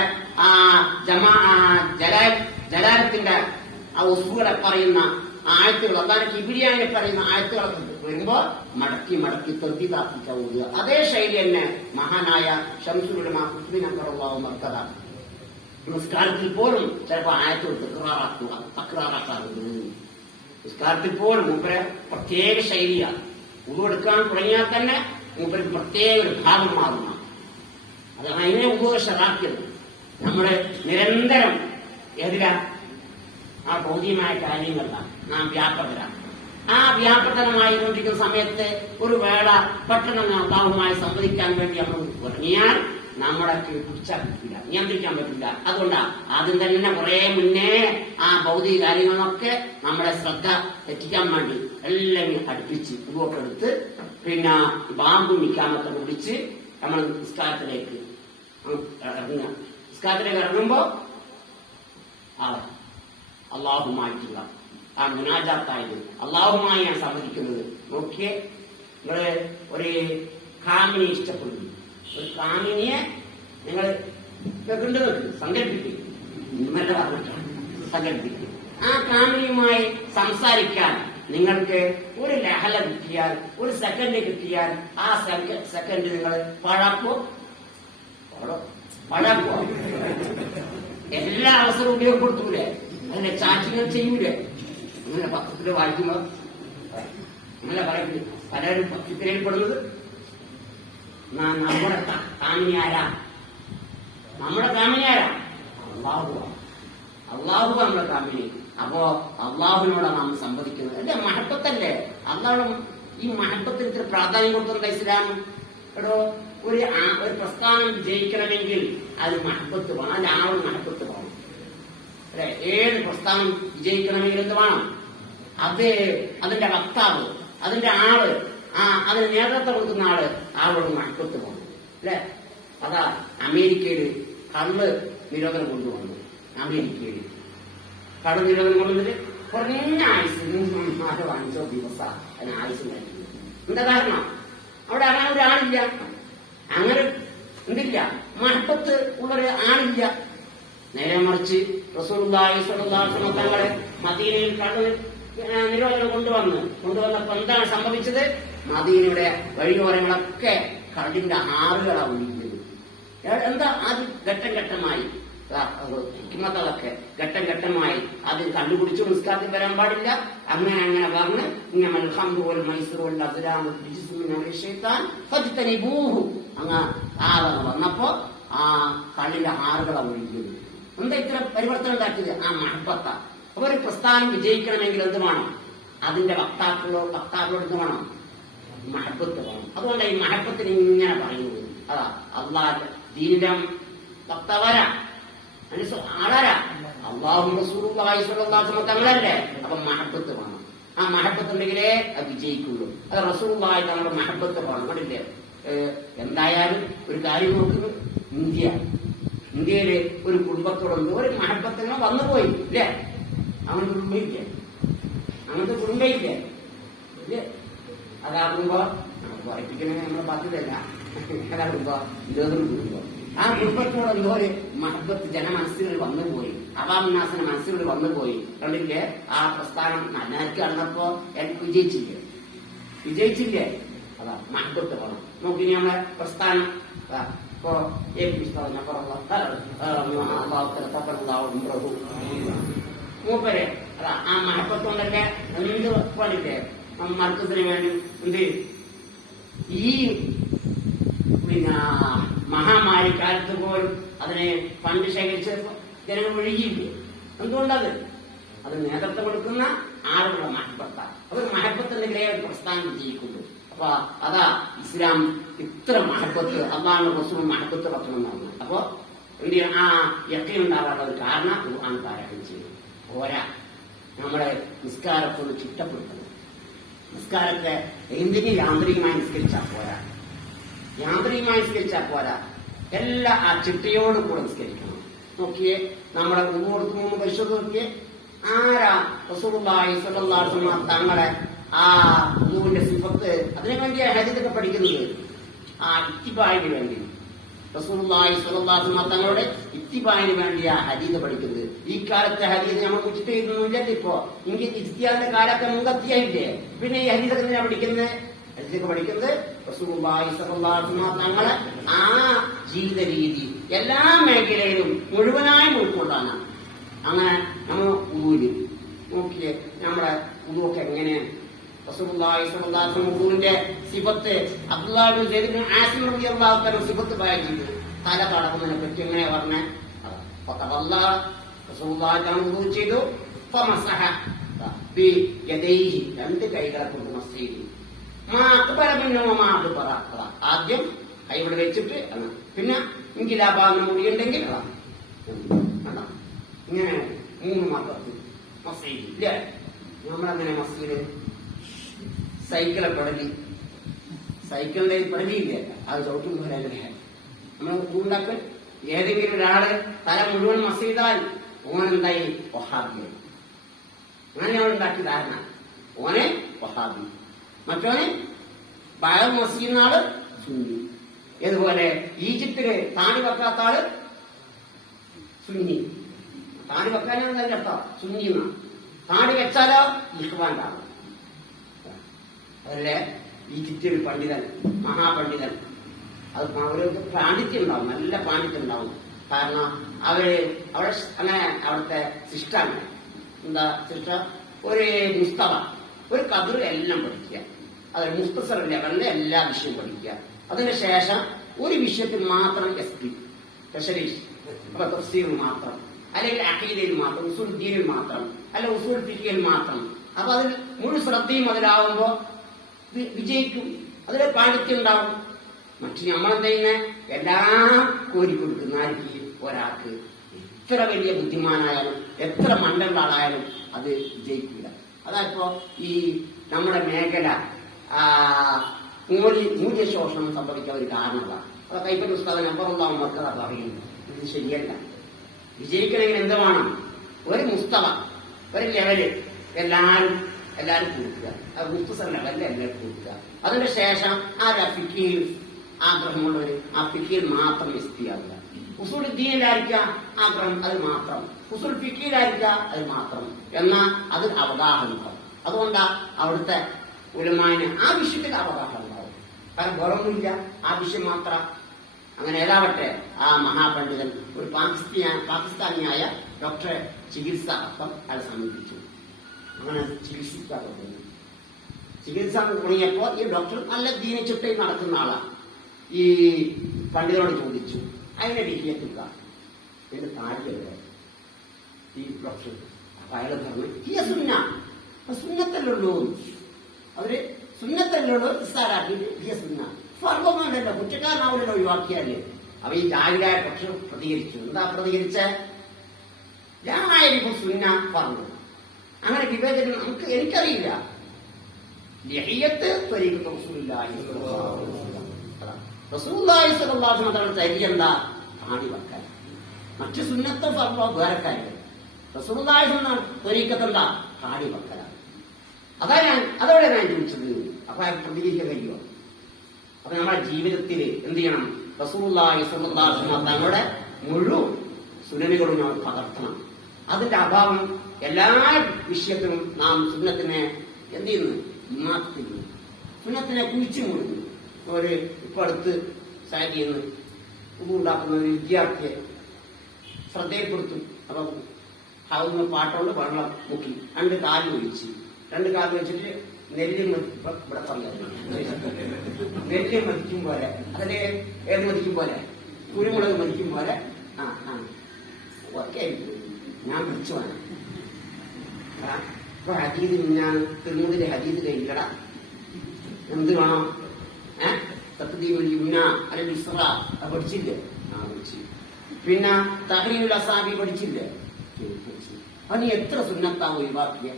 ജലാലത്തിന്റെ ആ ഉസ്ബുകളെ പറയുന്ന ആയത്തുകൾ, അള്ളാന്റെ കിബിരിയാനെ പറയുന്ന ആയത്തുകളൊക്കെ വരുമ്പോ മടക്കി തെർത്തിതാക്കിക്ക ഓതുക. അതേ ശൈലി തന്നെ മഹാനായ ശംസുൽ ഉലമാ ഖുത്ബി നഖറല്ലാഹു മർക്കദ നിസ്കാരത്തിൽ പോലും ചിലപ്പോ ആയത്തുകൾ തക്രാറാക്കാറുണ്ട്. നിസ്കാരത്തിൽ പോലും മൂപ്പരെ പ്രത്യേക ശൈലിയാണ്. ഉടുവെടുക്കാൻ തുടങ്ങിയാൽ തന്നെ മൂപ്പര് പ്രത്യേക ഒരു ഭാഗം മാറുന്ന, അത് അതിനെ ഉപദേശറാക്കിയത്. നമ്മുടെ നിരന്തരം ആ ഭൗതികമായ കാര്യങ്ങളിലാണ് നാം വ്യാപൃതരാണ്. ആ വ്യാപൃതമായി കൊണ്ടിരിക്കുന്ന സമയത്ത് ഒരു വേള പെട്ടെന്ന് അള്ളാഹുമായി സംവദിക്കാൻ വേണ്ടി നമ്മൾ ഇറങ്ങിയാൽ നമ്മളെ പിടിച്ചാൽ പറ്റില്ല, നിയന്ത്രിക്കാൻ പറ്റില്ല. അതുകൊണ്ടാണ് ആദ്യം തന്നെ കുറെ മുന്നേ ആ ഭൗതിക കാര്യങ്ങളൊക്കെ നമ്മുടെ ശ്രദ്ധ തെറ്റിക്കാൻ വേണ്ടി എല്ലാം അടുപ്പിച്ച് ഉരുവൊക്കെ എടുത്ത് പിന്നെ ബാമ്പും നിക്കാമൊക്കെ വിളിച്ച് നമ്മൾ നിസ്കാരത്തിലേക്ക് ഇറങ്ങുക. നിസ്കാരത്തിലേക്ക് ഇറങ്ങുമ്പോ അള്ളാഹുമായിട്ടുള്ള ആ മുനാജാത്തായത്, അള്ളാഹുമായി ഞാൻ സംവദിക്കുന്നത്. നോക്കിയേ, നിങ്ങള് ഒരു കാമിനെ ഇഷ്ടപ്പെടുന്നു. ഒരു കാമിനിയെ നിങ്ങൾ സങ്കല്പിക്കും, ഇന്നലെ പറഞ്ഞിട്ടാണ് സങ്കല്പിക്കും. ആ കാമിനിയുമായി സംസാരിക്കാൻ നിങ്ങൾക്ക് ഒരു ലഹല കിട്ടിയാൽ, ഒരു സെക്കൻഡ് കിട്ടിയാൽ ആ സെക്കൻഡ് നിങ്ങൾ പാഴാക്കോ? എല്ലാ അവസരവും ഉപയോഗപ്പെടുത്തൂലേ? അതിന്റെ ചാറ്റിങ്ങൾ ചെയ്യൂലേ? അങ്ങനെ പത്രത്തിൽ വായിക്കുമ്പോ അങ്ങനെ പറയുന്നത് പലരും പത്രത്തിലേൽപ്പെടുന്നത് നമ്മുടെ കാമിനിയാരാ? അള്ളാഹു നമ്മുടെ കാമിനി. അപ്പോ അള്ളാഹുവിനോടാണ് നാം സംവദിക്കുന്നത്. അല്ലെ, മഹബത്തല്ലേ? അള്ളാഹും ഈ മഹബത്തിന് ഇത്ര പ്രാധാന്യം കൊടുത്തുള്ള ഇസ്ലാം. എടോ, ഒരു പ്രസ്ഥാനം വിജയിക്കണമെങ്കിൽ അത് മഹബത്ത് വേണം, അതിന്റെ ആള് മഹബത്ത് വേണം. അല്ലെ, ഏത് പ്രസ്ഥാനം വിജയിക്കണമെങ്കിൽ എന്ത് വേണം? അതിന്റെ വക്താവ്, അതിന്റെ ആള്, അതിന് നേതൃത്വം കൊടുക്കുന്ന ആളോട് മഹബത്ത് വേണം. അല്ലെ, അതാ അമേരിക്കയില് കള്ള് നിരോധനം കൊണ്ടുവന്നു. അമേരിക്കയിൽ കള്ള് നിരോധനം കൊണ്ടുവന്നിട്ട് കുറഞ്ഞ ആയുസ് 4-5 ദിവസം അതിന് ആയുസ് കഴിക്കുന്നു. എന്താ കാരണം? അവിടെ അങ്ങനെ ഒരാളില്ല, അങ്ങനെ എന്തില്ല, മഹബത്ത് ഉള്ളൊരു ആളില്ല. നേരെ മറിച്ച് റസൂലുള്ളാഹി സ്വല്ലല്ലാഹു അലൈഹി വസല്ലം തങ്ങളെ മദീനയിൽ കള്ള് നിരോധനം കൊണ്ടുവന്നപ്പോ എന്താണ് സംഭവിച്ചത്? മദീനയുടെ വഴിയോരങ്ങളൊക്കെ കള്ളിന്റെ ആറുകളാണ് ഒഴുകിയത്. എന്താ? അത് ഘട്ടം ഘട്ടമായി ഹിക്മത്തുകളൊക്കെ ഘട്ടം ഘട്ടമായി അത് കണ്ടുപിടിച്ചു. നിസ്കാരത്തിൽ വരാൻ പാടില്ല, അങ്ങനെ പറഞ്ഞ് ഇങ്ങനെ വന്നപ്പോ ആ കള്ളിന്റെ ആറുകളാണ് ഒഴുകിയത്. എന്താ ഇത്ര പരിവർത്തനം ഉണ്ടാക്കിയത്? ആ മഹബത്ത. അപ്പൊ ഒരു പ്രസ്ഥാനം വിജയിക്കണമെങ്കിൽ എന്ത് വേണം? അതിന്റെ വക്താക്കളോട് എന്ത് വേണം? മഹബത്ത് വേണം. അതുകൊണ്ട് ഈ മഹബത്തിന് ഇങ്ങനെ പറയുന്നത്. അതാ അള്ളാഹ് ദീനിന്റെ വക്താവര ആരാരാ? അല്ലാഹു റസൂലുള്ളാഹി സ്വല്ലല്ലാഹു അലൈഹി വസല്ലം തങ്ങളല്ലേ. അപ്പൊ മഹബത്ത് വേണം. ആ മഹബത്ത് ഉണ്ടെങ്കിലേ അത് വിജയിക്കുള്ളൂ. അത് റസൂലുള്ളാഹി തങ്ങളുടെ മഹബത്ത് വേണം. കണ്ടില്ലേ, എന്തായാലും ഒരു കാര്യം നോക്കുന്നു, ഇന്ത്യയിലെ ഒരു കുടുംബത്തോടുണ്ട് ഒരു മഹബത്തിനെ വന്നുപോയി ഇല്ലേ? അങ്ങനത്തെ കുടുംബമില്ലേ? അങ്ങനത്തെ കുടുംബമില്ലേ? ഇല്ലേ? അതാകുമ്പോ പറയിപ്പിക്കുന്നത് നമ്മളെ ബാധ്യതയല്ല. അതാകുമ്പോ ഇതൊരു കുടുംബം. ആ കുടുംബത്തോട് എന്തോ ഒരു മഹബത്ത് ജനമനസ്സുകളിൽ വന്നുപോയി, അവാമിനാസന മനസ്സുകളിൽ വന്നുപോയി. കണ്ടില്ലേ, ആ പ്രസ്ഥാനം നന്നാർക്ക് കണ്ടപ്പോ വിജയിച്ചില്ലേ? അതാ മഹബത്ത് വേണം. നോക്കി നമ്മളെ പ്രസ്ഥാനം ഇപ്പോ മൂപ്പരെ അതാ ആ മഹബത്ത് കൊണ്ടല്ലേ എന്ത് പണില്ലേ മർക്കത്തിന് വേണ്ടി എന്ത് ഈ പിന്നെ മഹാമാരി കാലത്ത് പോലും അതിനെ ഫണ്ട് ശേഖരിച്ചപ്പോ ജനങ്ങൾ ഒഴുകിയില്ലേ? എന്തുകൊണ്ടത്? അത് നേതൃത്വം കൊടുക്കുന്ന ആളുകളുടെ മഹബത്താണ്. അതൊരു മഹബത്തുണ്ടെങ്കിലേ ഒരു പ്രസ്ഥാനം വിജയിക്കുള്ളൂ. അപ്പൊ അതാ ഇസ്ലാം ഇത്ര മഹബത്ത് അള്ളാഹു റസൂൽ മഹബത്ത് വെക്കണമെന്നാണ്. അപ്പൊ എന്ത് ചെയ്യണം? ആ യഖീനുണ്ടാകാനുള്ള ഒരു കാരണം ഖുർആൻ പാരായണം ചെയ്യും. പോരാ, നമ്മുടെ നിസ്കാരത്തോട് ചിട്ടപ്പെടുത്തണം. നിസ്കാരത്തെ എന്തിനും യാന്ത്രികമായി നിസ്കരിച്ചാൽ പോരാ. എല്ലാ ആ ചിട്ടയോട് കൂടെ നിസ്കരിക്കണം. നോക്കിയേ, നമ്മുടെ ഉമ്മോടത്ത് മുമ്പ് പരിശോധന നോക്കിയേ, ആരാ റസൂലുള്ളാഹി സ്വല്ലല്ലാഹു അലൈഹി വസല്ലം തങ്ങളെ ആ ഉമ്മുവിന്റെ സിഫത്ത് അതിനു വേണ്ടിയാ ഹദീസൊക്കെ പഠിക്കുന്നത്. ആ ഇത്തിബായിന് വേണ്ടി റസൂലുള്ളാഹി സ്വല്ലല്ലാഹു അലൈഹി വസല്ലം തങ്ങളുടെ ഇത്തിബായിന് വേണ്ടിയാ ഹദീസ് പഠിക്കുന്നത്. ഈ കാലത്തെ ഹദീസ് നമ്മൾ കുറിച്ചിട്ട് ചെയ്യുന്നില്ല. ഇപ്പോ എനിക്ക് ഇസ്തിയാന്റെ കാലത്തെ മുൻകത്തിയായില്ലേ? പിന്നെ ഈ ഹദീസൊക്കെ എന്തിനാ പഠിക്കുന്നത്? ഹദീസൊക്കെ പഠിക്കുന്നത് റസൂലുള്ളാഹി സ്വല്ലല്ലാഹു അലൈഹി വസല്ലം തങ്ങളെ ആ ജീവിത രീതി എല്ലാ മേഖലയിലും മുഴുവനായും ഉൾക്കൊള്ളാനാണ്. അങ്ങനെ നമ്മൾ ഉദൂല് നോക്കിയേ, നമ്മുടെ ഉദൂക്ക് എങ്ങനെയാണ്? റസൂലുള്ളാഹി സ്വല്ലല്ലാഹു അലൈഹി വസല്ലം ഉദൂവിന്റെ സിഫത്ത് അബ്ദുല്ലാഹ് ഇബ്നു സൈദ് ഇബ്നു ആസിം റളിയല്ലാഹു തആല സിഫത്ത് പറയുന്നത് തല കടക്കുന്നതിനെ പറ്റി എങ്ങനെയാ പറഞ്ഞേ? റസൂലുള്ളാഹി തആല ഉദൂ ചെയ്തു, ഫമസഹ ബി യദൈഹി, രണ്ട് കൈകളെ കൊണ്ട് മസ്ഹ് ചെയ്തു. ആദ്യം കൈ ഇവിടെ വെച്ചിട്ട് പിന്നെ എങ്കിൽ ആ ഭാഗം മുടിയുണ്ടെങ്കിൽ ഇങ്ങനെ 3 മർക്കത്ത് മസ്ഹ് ഇല്ലേ? നമ്മളങ്ങനെ മസ്ജിദ് സൈക്കിളിന്റെ പെടലിയില്ലേ, അത് ചവിട്ടും പോലെ നമ്മൾ ഉണ്ടാക്കൽ. ഏതെങ്കിലും ഒരാള് തല മുഴുവൻ മസ്ഹ് ചെയ്താൽ ഓനെന്തായി? വഹാബി. അങ്ങനെയാണ് ഉണ്ടാക്കിയ ധാരണ. ഓനെ വഹാബി, മറ്റോനെ ഭാഗം മസ്ഹ് ചെയ്യുന്ന ആള് സുന്നി. ഇതുപോലെ ഈജിപ്തില് താടി വെക്കാത്ത ആള് സുന്നി. താടി വെക്കാനാണ് അതിന്റെ അർത്ഥം, സുന്നി എന്നാണ്. താടി വെച്ചാലോ ഇഖ്വാന്റെ ആള്. അതല്ലേ ഈജിപ്തിൽ പണ്ഡിതൻ, മഹാപണ്ഡിതൻ. അത് അവർക്ക് പാണ്ഡിത്യം ഉണ്ടാവും, നല്ല പാണ്ഡിത്യം ഉണ്ടാവും. കാരണം അവിടെ അങ്ങനെ അവിടുത്തെ സിസ്റ്റാണ്. എന്താ സിസ്റ്റ? ഒരു മുസ്തഫ, ഒരു കദർ എല്ലാം പഠിക്കുക. അത് മുസ്തസർ ലെവലിലെ എല്ലാ വിഷയവും പഠിക്കുക. അതിനുശേഷം ഒരു വിഷയത്തിൽ മാത്രം സ്പെഷ്യലൈസ്, അപ്പൊ തഫ്സീറിൽ മാത്രം, അല്ലെങ്കിൽ അഖീദയിൽ മാത്രം, ഉസൂൽ ദീനിൽ മാത്രം, അല്ല ഉസൂൽ ഫിഖിൽ മാത്രം. അപ്പൊ അതിൽ മുഴു ശ്രദ്ധയും അതിലാവുമ്പോ വിജയിക്കും, അതിലെ പാണ്ഡിത്യം ഉണ്ടാവും. മറ്റു നമ്മളെന്താ ചെയ്യുന്നത്? എല്ലാം കോരിക്കൊടുക്കുന്ന ആർക്ക്? ഒരാൾക്ക്. എത്ര വലിയ ബുദ്ധിമാനായാലും എത്ര മണ്ടലുള്ള ആളായാലും അത് വിജയിക്കില്ല. അതായപ്പോ ഈ നമ്മുടെ മേഖല മൂല്യശോഷണം സംഭവിക്കാൻ ഒരു കാരണമാണ്. അത് കൈപ്പറ്റ ഉസ്താദ് നമ്പറുണ്ടാവും മക്കളെ പറയുന്നു. ഇത് ശരിയല്ല. വിജയിക്കണമെങ്കിൽ എന്ത് വേണം? ഒരു മുസ്തവ, ഒരു ലെവല് എല്ലാരും കൊടുക്കുക. അത് മുസ്തസർ ലെവലിൽ എല്ലാവരും കൊടുക്കുക. അതിന് ശേഷം ആ ഫിഖിൽ ആഗ്രഹമുള്ളവര് ആ ഫിഖിൽ മാത്രം എത്തിയാവുക. ഉസൂൽ ദീനിലായിരിക്കുക ആഗ്രഹം, അത് മാത്രം. ഉസൂൽ ഫിഖിലായിരിക്കുക, അത് മാത്രം. എന്നാൽ അത് അവഗാഹം ഉണ്ടാവും. അതുകൊണ്ടാ അവിടുത്തെ ഉലമാന് ആ വിഷയത്തിൽ അവഗാഹം ഉണ്ടാവും. കാരണം വേറൊന്നുമില്ല, ആ വിഷയം മാത്രം. അങ്ങനെ ഏതാവട്ടെ, ആ മഹാപണ്ഡിതൻ ഒരു പാകിസ്ഥാനിയായ ഡോക്ടറെ ചികിത്സ അയാളെ സമീപിച്ചു. അങ്ങനെ ചികിത്സിക്കാൻ തുടങ്ങി. ചികിത്സ തുടങ്ങിയപ്പോ ഈ ഡോക്ടർ നല്ല ദീനച്ചിട്ടയിൽ നടക്കുന്ന ആളാണ്. ഈ പണ്ഡിതനോട് ചോദിച്ചു, അതിനെ ഡിഗ്രിയെത്തുക എന്റെ താല്പര്യം ഈ ഡോക്ടർ. അപ്പൊ അയാൾ പറഞ്ഞു, ഈ സുന്നത്തല്ലുള്ളൂ, അവര് സുന്നത്തല്ലുള്ളൂ നിസ്സാരാക്കിയിട്ട് ഈ സുന്ന ഫർവൊന്നുമല്ലല്ലോ, കുറ്റക്കാരനാവില്ലല്ലോ ഒഴിവാക്കിയാല്. അവ ഈ ജാഹിലായ ഡോക്ടർ പ്രതികരിച്ചു. എന്താ പ്രതികരിച്ച? ലായരിഫ് സുന്ന പറഞ്ഞു. അങ്ങനെ വിവേചനം എനിക്കറിയില്ല. ലഹിയത്ത് ത്വരീഖത്ത് റസൂലുള്ളാഹി സ്വല്ലല്ലാഹു അലൈഹി വസല്ലം. റസൂലുള്ളാഹി സ്വല്ലല്ലാഹു അലൈഹി വസല്ലം തരി എന്താ? താടി വെക്കാൻ. മറ്റു സുന്നത്ത് ഫർളോ വേറെ കാര്യം. റസൂലുള്ളാഹി ത്വരീഖത്ത് എന്താ? താടി വെക്കലാണ്. അതോടെ ഞാൻ ചോദിച്ചത്. അപ്പൊ പ്രതികരിക്കാൻ കഴിയുമോ? അപ്പൊ നമ്മുടെ ജീവിതത്തിൽ എന്ത് ചെയ്യണം? റസൂലുള്ളാഹി സ്വല്ലല്ലാഹു അലൈഹി വസല്ലം തങ്ങളുടെ മുഴുവൻ സുന്നത്തുകളും നമ്മൾ പകർത്തണം. അതിന്റെ അഭാവം എല്ലാ വിഷയത്തിലും നാം സുന്നത്തിനെ എന്ത് ചെയ്യുന്നു? മാറ്റുന്നു. സുന്നത്തിനെ കുഴിച്ചു മൂടുന്നു. ഇപ്പൊ അടുത്ത് സാഹിന്ന് ഉണ്ടാക്കുന്ന ഒരു വിദ്യാർത്ഥിയെ ശ്രദ്ധയിൽപ്പെടുത്തും. അപ്പൊ അതൊന്ന് പാട്ടോണ്ട് വെള്ളം മുക്കി 2 കാലിൽ ഒഴിച്ച് 2 കാലിൽ വെച്ചിട്ട് നെല്ല് ഇവിടെ പറയാം നെല്ല് മതിക്കും പോലെ, അതിലെ ഏത് മതിക്കും പോലെ, കുരുമുളക് മതിക്കും പോലെ. ഓക്കെ ഞാൻ വിളിച്ചു വേണം. ഇപ്പൊ ഹദീദ് ഞാൻ തിരുമുതിലെ ഹദീദ് കഴിക്കടാ. എന്ത് വേണം? തഖ്ദീമുൽ യുംന അലൽ ഇസ്റാ പഠിച്ചില്ലേ? പഠിച്ചു. പിന്നെ തഹ്രീമുൽ അസാബി പഠിച്ചില്ലേ? അത് നീ എത്ര സുന്നത്താ ഒഴിവാക്കിയ?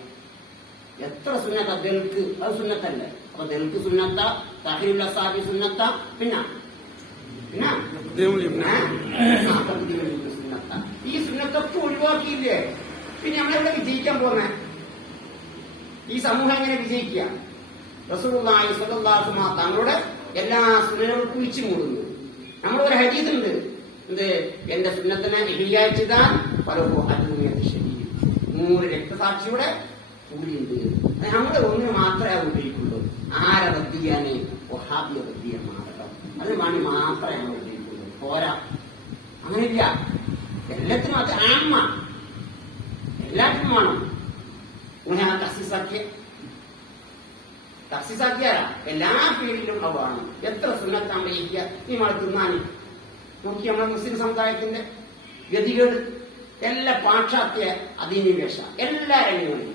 എത്ര സുന്നത്ത? ദൽക്ക് അത് സുന്നത്തല്ലേ? അപ്പൊ ദൽക്ക് സുന്നത്ത, തഹ്രീമുൽ അസാബി സുന്നത്ത, പിന്നെ സുന്നത്ത. ഈ സുന്നത്തൊക്കെ ഒഴിവാക്കിയില്ലേ? പിന്നെ നമ്മളെവിടെ വിജയിക്കാൻ പോന്നെ? ഈ സമൂഹം എങ്ങനെ വിജയിക്കുക? റസൂലുള്ളാഹി സ്വല്ലല്ലാഹു അലൈഹി വസല്ലം തങ്ങളുടെ എല്ലാ സുന്നത്തുകളും കുഴിച്ചു മൂടുന്നു. നമ്മളൊരു ഹദീസുണ്ട്, എന്ത്? എന്റെ സുന്നത്തിനെ ഇഹിയായിച്ചിതാൻ പലപ്പോ അജ്റുമിയത്ത് ശരീരം 100 രക്തസാക്ഷിയുടെ കൂലിയുണ്ട്. നമ്മൾ ഒന്ന് മാത്രമേ ഉപയോഗിക്കുള്ളൂ. ആരെ റദ്ദിയാന്? വഹാബിയെ റദ്ദിയാൻ മാത്രം. അതിന് വേണ്ടി മാത്രമേ നമ്മൾ ഉപയോഗിക്കുള്ളൂ. പോരാ, അങ്ങനെയില്ല. എല്ലാത്തിനും അത് ആമ്മ, എല്ലാത്തിനും വേണം. തക്സിസാക്കിയ എല്ലാ ഫീൽഡിലും അത് വേണം. എത്ര സുന്നത്താൻ വഹിക്കുക ഈ മഴ തിന്നാനും നോക്കി. നമ്മുടെ മുസ്ലിം സമുദായത്തിന്റെ ഗതികേട് എല്ലാ പാശ്ചാത്യ അധിനിവേശ എല്ലാ രംഗങ്ങളിലും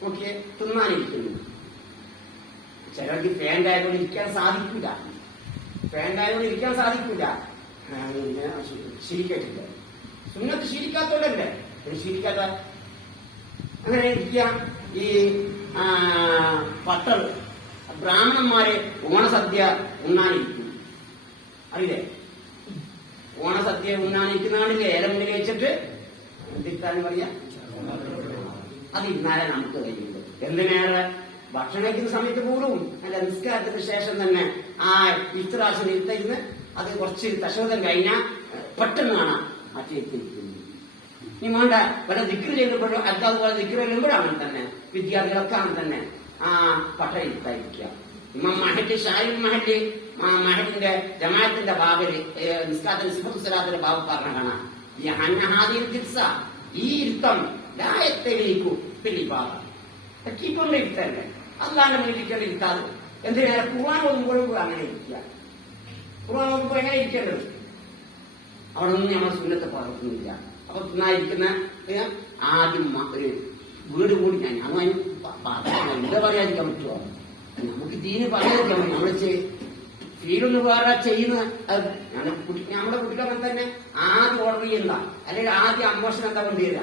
നോക്കിയേ തിന്നാനിരിക്കുന്നു. ചിലർക്ക് ഫാൻഡായതുകൊണ്ട് ഇരിക്കാൻ സാധിക്കില്ല. ഫാൻഡായതുകൊണ്ട് ഇരിക്കാൻ സാധിക്കില്ല. ശീലിക്കട്ടില്ല. സുന്നത്ത് ശീലിക്കാത്തോണ്ടല്ലേ ശീലിക്കാത്ത. അങ്ങനെ ഇരിക്കുക. ഈ പട്ടർ ബ്രാഹ്മണന്മാരെ ഓണസദ്യ ഉണ്ണാനിരിക്കും. അറിയില്ലേ? ഓണസദ്യ ഉണ്ണാനിരിക്കുന്നതാണില്ലേ? ഇലമുണ്ടിൽ വെച്ചിട്ട് എന്തിരിക്കാനും പറയാ. അത് ഇന്നാലെ നമുക്ക് കഴിയുള്ളൂ. എന്തിനേറെ ഭക്ഷണം കഴിക്കുന്ന സമയത്ത് പോലും അല്ല, നിസ്കാരത്തിന് ശേഷം തന്നെ ആ ഇഫ്തിറാശിന് ഇരുന്ന് അത് കുറച്ച് തശോധം കഴിഞ്ഞാൽ പെട്ടെന്ന് കാണാം മറ്റേ എത്തിയിരിക്കുന്നു. നീ വേണ്ട വല്ല ദിക്ർ ചെയ്യുമ്പോഴും അതുപോലെ ദിക്ർ ചെല്ലുമ്പോഴും അങ്ങനെ തന്നെ. വിദ്യാർത്ഥികളൊക്കെ അങ്ങനെ തന്നെ ആ പട്ടയിരിക്കുക. ഇമാം മഹല്ലി ഷാഹിൽ മഹലിന്റെ ജമാഅത്തിന്റെ ബാബില് നിസ്കാരത്തിന്റെ സിഫത്ത് സ്വലാത്തിന്റെ ബാബ് പറഞ്ഞ കാണാം. ഈ ഹന്നഹാദിൽ ദിക്സ, ഈ ഇരുത്തം ലായത്തേക്കു പിന്നിപ്പാറ തെക്കിക്കൊണ്ട് ഇരുത്തല്ലേ. അല്ലാണ്ട് മുന്നിരിക്കേണ്ട ഇരുത്താതെ എന്തിനാ? ഖുർആൻ ഓതുമ്പോഴും അങ്ങനെ ഇരിക്കുക. ഖുർആൻ ഓതുമ്പോൾ എങ്ങനെ ഇരിക്കേണ്ടത്? അവിടെ ഒന്നും നമ്മൾ സുന്നത്തെ പകർത്തുന്നില്ല. അപ്പൊ തിന്നായിരിക്കുന്ന ആദ്യം ഒരു വീട് കൂടി ഞാൻ എന്താ പറയാതിരിക്കാൻ പറ്റുമോ? നമുക്ക് ദീന് പറയാതിരിക്കാൻ പറ്റും. നമ്മള് ഫീലൊന്ന് വേറെ ചെയ്യുന്ന നമ്മുടെ കുട്ടികളെ തന്നെ ആദ്യം ഓർഡർ ചെയ്യുന്ന, അല്ലെങ്കിൽ ആദ്യം അമ്മോഷൻ എന്താ കൊണ്ടുവരിക?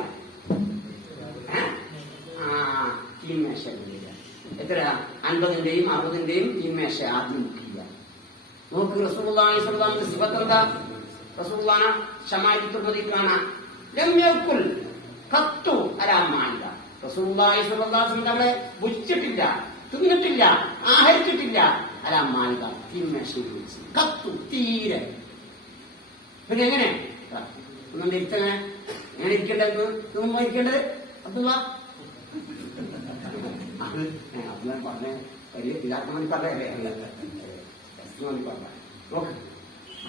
തീമേശ കൊണ്ടുവരിക. എത്ര 50ന്റെയും 60ന്റെയും തീമേശ ആദ്യം മുക്കില്ല. നോക്ക് റസൂലുള്ളാഹി സ്വല്ലല്ലാഹു അലൈഹി വസല്ലം സിഫത്ത് എന്താ? റസൂലുള്ളാഹി ശമാഇൽ തുർമുദി കാണാം. ലം യകുൽ ഖത്തു അലാ മാഇദ. റസൂലുള്ളാഹി സ്വല്ലല്ലാഹു അലൈഹി വസല്ലം നമ്മളെ ഭുജിച്ചിട്ടില്ല, തിന്നിട്ടില്ല, ആഹരിച്ചിട്ടില്ല. അലാ മാഇദ തീമേശയിൽ വെച്ച് ഖത്തു തീരെ. പിന്നെ എങ്ങനെ ഒന്നും ഇരിക്കണേ? എങ്ങനെ ഇരിക്കേണ്ടത്? തുമ്പ ഇരിക്കേണ്ടത്? അബ്ദുള്ള പറഞ്ഞ വലിയ ഇതാക്കാൻ പറഞ്ഞേ. നോക്ക്,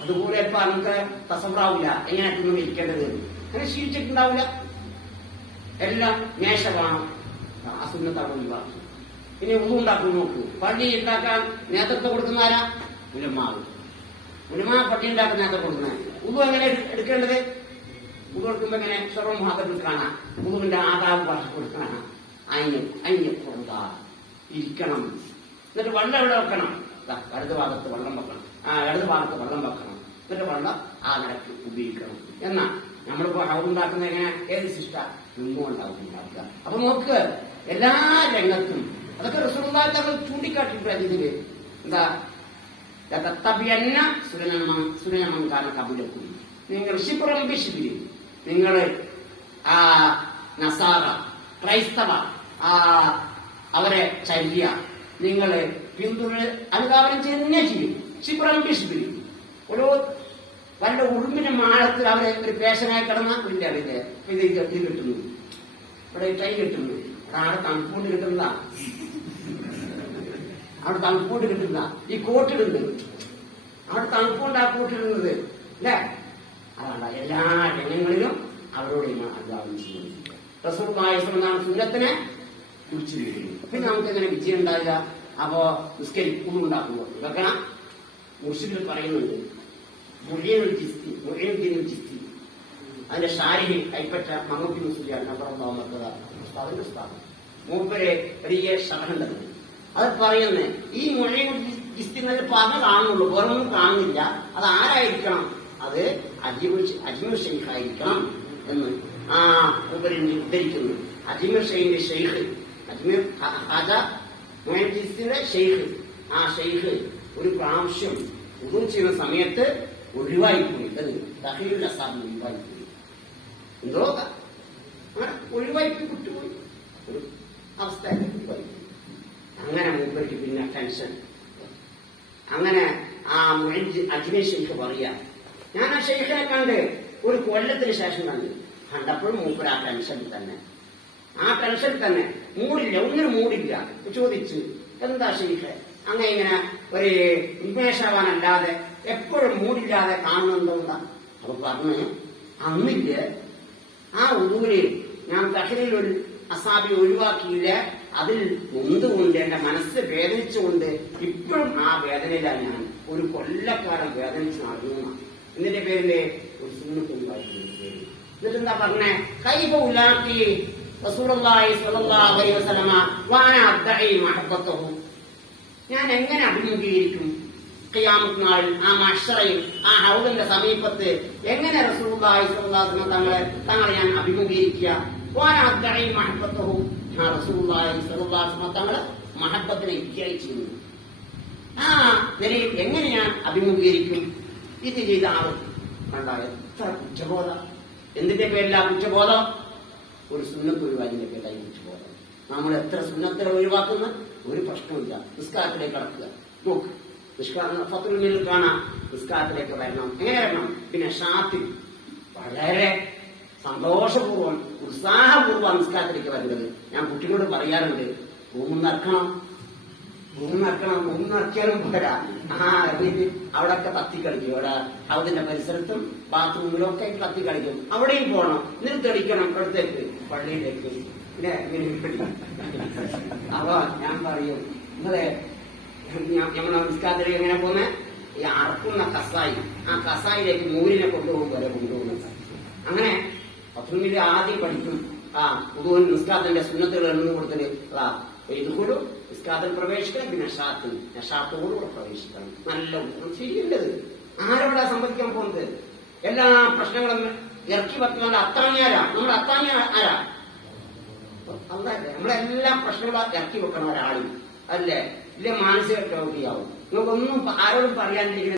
അതുപോലെ ഇപ്പൊ നമുക്ക് തസവറാവില്ല എങ്ങനെ തിന്നും ഇരിക്കേണ്ടത്. അങ്ങനെ ശീലിച്ചിട്ടുണ്ടാവില്ല. എല്ലാം മേശ വേണം. അസുഖത്താണ് ഒഴിവാക്കി. ഇനി ഉണ്ടാക്കും. നോക്കൂ, പള്ളി ഉണ്ടാക്കാൻ നേതൃത്വം കൊടുക്കുന്ന ആരാ? ഉലമാവ്. ഉലമാ പള്ളി ഉണ്ടാക്കുന്ന നേതൃത്വം കൊടുക്കുന്ന ഉദു എങ്ങനെ എടുക്കേണ്ടത്? ഉദു കൊടുക്കുമ്പോ എങ്ങനെ സർവ്വ മുഹാബത്തിൽ കാണാം. ഉദുവിന്റെ ആദാബ് ഭാഷ കൊടുക്കണം. അഞ്ഞ് കൊടുക്കുക, ഇരിക്കണം. എന്നിട്ട് വെള്ളം എവിടെ വെക്കണം? വലത് ഭാഗത്ത് വെള്ളം വെക്കണം. ഇടത് ഭാഗത്ത് വെള്ളം വെക്കണം. എന്നിട്ട് വെള്ളം ആ നിരക്ക് ഉപയോഗിക്കണം. എന്നാ നമ്മളിപ്പോ ഹൗണ്ടാക്കുന്ന എങ്ങനെ ഏത് ശിഷ്ട നിന്നുകൊണ്ടാവും ഉണ്ടാക്കുക. അപ്പൊ നോക്ക് എല്ലാ രംഗത്തും അതൊക്കെ റസൂലുള്ളാഹി തങ്ങൾ ചൂണ്ടിക്കാട്ടിയിട്ടുണ്ട്. ഇതില് എന്താ സുരനമങ്കാന കബുലക്കും, നിങ്ങൾ ശിബിരി നിങ്ങൾ നസാറ ക്രൈസ്തവ അവരെ ചര്യ നിങ്ങള് അനുധാവനം ചെയ്യുന്നേ ചെയ്യും. ശിബിരി ഓരോ വല്ല ഉറുമ്പിന്റെ മാളത്തിൽ അവരെ ഒരു പേശനായി കിടന്ന ഇതിന്റെ അറിയില്ലേ ഇത് കിട്ടുന്നു, ഇവിടെ ടൈ കിട്ടുന്നു, അവിടെ തണുപ്പുകൊണ്ട് കിട്ടുന്നതാ, അവിടെ തണുപ്പുകൊണ്ട് കിട്ടുന്ന ഈ കോട്ടിടുന്നത്, അവിടെ തണുപ്പുകൊണ്ട് ആ കോട്ടിടുന്നത് അല്ലേ? അതാണ് എല്ലാ രംഗങ്ങളിലും അവരോട് അനുധാവനം ചെയ്യുന്നത്. റസൂലുള്ളാഹി സ്വല്ലല്ലാഹു അലൈഹി സുന്നത്തിനെ കുറിച്ച് പിന്നെ നമുക്ക് എങ്ങനെ വിജയം ഉണ്ടാവില്ല? അപ്പോ നിസ്കരിക്കുന്നു ഉണ്ടാക്കുമോ? ഇതൊക്കെ മുർഷിദിൽ പറയുന്നുണ്ട്. അതിന്റെ ഷാരിഹി കൈപ്പറ്റ മമ്മൂട്ടി മുസ്ലിയാണ് അതിന്റെ സ്ഥാപനം മൂപ്പര് വലിയ ഷർഹുണ്ടത്. അത് പറയുന്നത് ഈ മൊഴിയും ജിസ്തിന്നതിൽ പറഞ്ഞ് കാണുന്നുള്ളൂ, വേറൊന്നും കാണുന്നില്ല. അത് ആരായിരിക്കണം? അത് അജ്മീർ ഷെയ്ഖ് ആയിരിക്കണം എന്ന് മൂപ്പര് ഉദ്ധരിക്കുന്നു. അജ്മീർ ഷെയ്ഖിന്റെ ഷെയ്ഖ് അജ്മീർ ജിസ്തിന്റെ ഷെയ്ഖ്, ആ ഷെയ്ഖ് ഒരു പ്രാവശ്യം ഉദു ചെയ്യുന്ന സമയത്ത് ഒഴിവായിപ്പോയി. അത് തഹീലുൽ അസാബ് ഒഴിവായിപ്പോയി, എന്തോ അങ്ങനെ ഒഴിവായിപ്പോയി, വിട്ടുപോയി, ഒരു അവസ്ഥ ഒഴിവായിപ്പോയി. അങ്ങനെ മൂപ്പർക്ക് പിന്നെ ടെൻഷൻ. അങ്ങനെ ആ അജ്മീർ ഷെയ്ഖ് പറയാ, ഞാൻ ആ ഷെയ്ഖിനെ കണ്ട് ഒരു കൊല്ലത്തിന് ശേഷം കണ്ടപ്പോഴും മൂപ്പർ ആ ടെൻഷനിൽ തന്നെ, മൂടില്ല, ഒന്നിനും മൂടില്ല. ചോദിച്ചു, എന്താ ഷെയ്ഖ് അങ്ങനെ ഇങ്ങനെ ഒരു ഉന്മേഷവാനല്ലാതെ എപ്പോഴും മൂടില്ലാതെ കാണുന്നുണ്ടോന്നാ? അപ്പൊ പറഞ്ഞ്, അന്നില്ല ആ ഉദൂര് ഞാൻ തഹ്ലീലുൽ അസാബി ഒഴിവാക്കിയില്ല, അതിൽ നൊന്തുകൊണ്ട് എന്റെ മനസ്സ് വേദനിച്ചുകൊണ്ട് ഇപ്പോഴും ആ വേദനയിലാണ് ഞാൻ. ഒരു കൊല്ലക്കാലം വേദനിച്ച് നടന്നു. ഇതിന്റെ പേരില് ഒരു സുന്നത്ത് ഒഴിവാക്കി. എന്നിട്ടെന്താ പറഞ്ഞേ? കൈഫ ഉലാഖി റസൂലുള്ളാഹി സ്വല്ലല്ലാഹു അലൈഹി വസല്ലമ വഅന അദ്ദഈ മഹബ്ബതഹു, ഞാൻ എങ്ങനെ അഭിമുഖീകരിക്കും ഖിയാമത്ത് നാളിൽ, ആ മഹ്ശറയിൽ, ആ ഹൗദിന്റെ സമീപത്ത് എങ്ങനെ റസൂലുള്ളാഹി സ്വല്ലല്ലാഹു അലൈഹി വസല്ലം തങ്ങളെ ഞാൻ അഭിമുഖീകരിക്കുക? വഅന അദ്ദഈ മഹബ്ബതഹു, റസൂലുള്ളാഹി സ്വല്ലല്ലാഹു അലൈഹി വസല്ലം തങ്ങളെ മഹബ്ബത്തിനെ ഇഖ്തിയാർ ചെയ്യുന്നു. ആ നിലയിൽ എങ്ങനെ ഞാൻ അഭിമുഖീകരിക്കും? ഇത് ചെയ്ത ആൾ കണ്ട എത്ര കുറ്റബോധം. എന്തിന്റെ പേരിലാ കുറ്റബോധം? ഒരു സുന്നത്ത് ഒഴിവാക്കിന്റെ പേരിലായി കുറ്റബോധം. നമ്മൾ എത്ര സുന്നത്തുകൾ ഒഴിവാക്കുന്ന ഒരു പ്രശ്നമില്ല. നിസ്കാരത്തിലേക്ക് കടക്കുക, നോക്ക്, ഫത്തുൽ മിൽ കാണാം, നിസ്കാരത്തിലേക്ക് വരണം. എങ്ങനെ വരണം? പിന്നെ ഷാത്തിൽ വളരെ സന്തോഷപൂർവ്വം ഉത്സാഹപൂർവ്വം നിസ്കാരത്തിലേക്ക് വരുന്നത്. ഞാൻ കുട്ടികളോട് പറയാറുണ്ട്, റൂം നിറക്കണം, നിറക്കിയാലും പോരാ. അവിടെയൊക്കെ കത്തി കളിക്കും. അവിടെ അതിന്റെ പരിസരത്തും ബാത്റൂമിലും ഒക്കെ കത്തി കളിക്കും. അവിടെയും പോകണം, നിർത്തടിക്കണം, ഇവിടത്തേക്ക് പള്ളിയിലേക്ക്. അപ്പൊ ഞാൻ പറയും, നിങ്ങളെ ഞമ്മളെ നിസ്കാരത്തിൽ എങ്ങനെ പോന്നെ? ഈ അറക്കുന്ന കസായി, ആ കസായിലേക്ക് നൂലിനെ കൊണ്ടുപോകും വരെ കൊണ്ടുപോകുന്നത്. അങ്ങനെ പത്തുമില് ആദ്യം പഠിക്കും. പുതുവൻ നിസ്കാരത്തിന്റെ സുന്നത്തുകൾ എണ്ണു കൊടുത്തിട്ട് ഇതുകൂടും നിസ്കാരത്തിൽ പ്രവേശിക്കണം. പിന്നെ നഷാത്തോടുകൂടെ പ്രവേശിക്കണം. നല്ല ശരിയുള്ളത്. ആരവിടെ സംഭവിക്കാൻ പോകുന്നത്? എല്ലാ പ്രശ്നങ്ങളും ഇറക്കി വെക്കുന്നവന്റെ അത്താണിയാരാ? നമ്മുടെ അത്താണി ആരാ? അല്ലല്ലേ? നമ്മളെല്ലാ പ്രശ്നങ്ങളും ഇറക്കി വെക്കണം ഒരാളും, അല്ലേ? ഇല്ലേ മാനസിക രോഗിയാവും. നിങ്ങൾക്കൊന്നും ആരോടും പറയാനിരിക്കുന്ന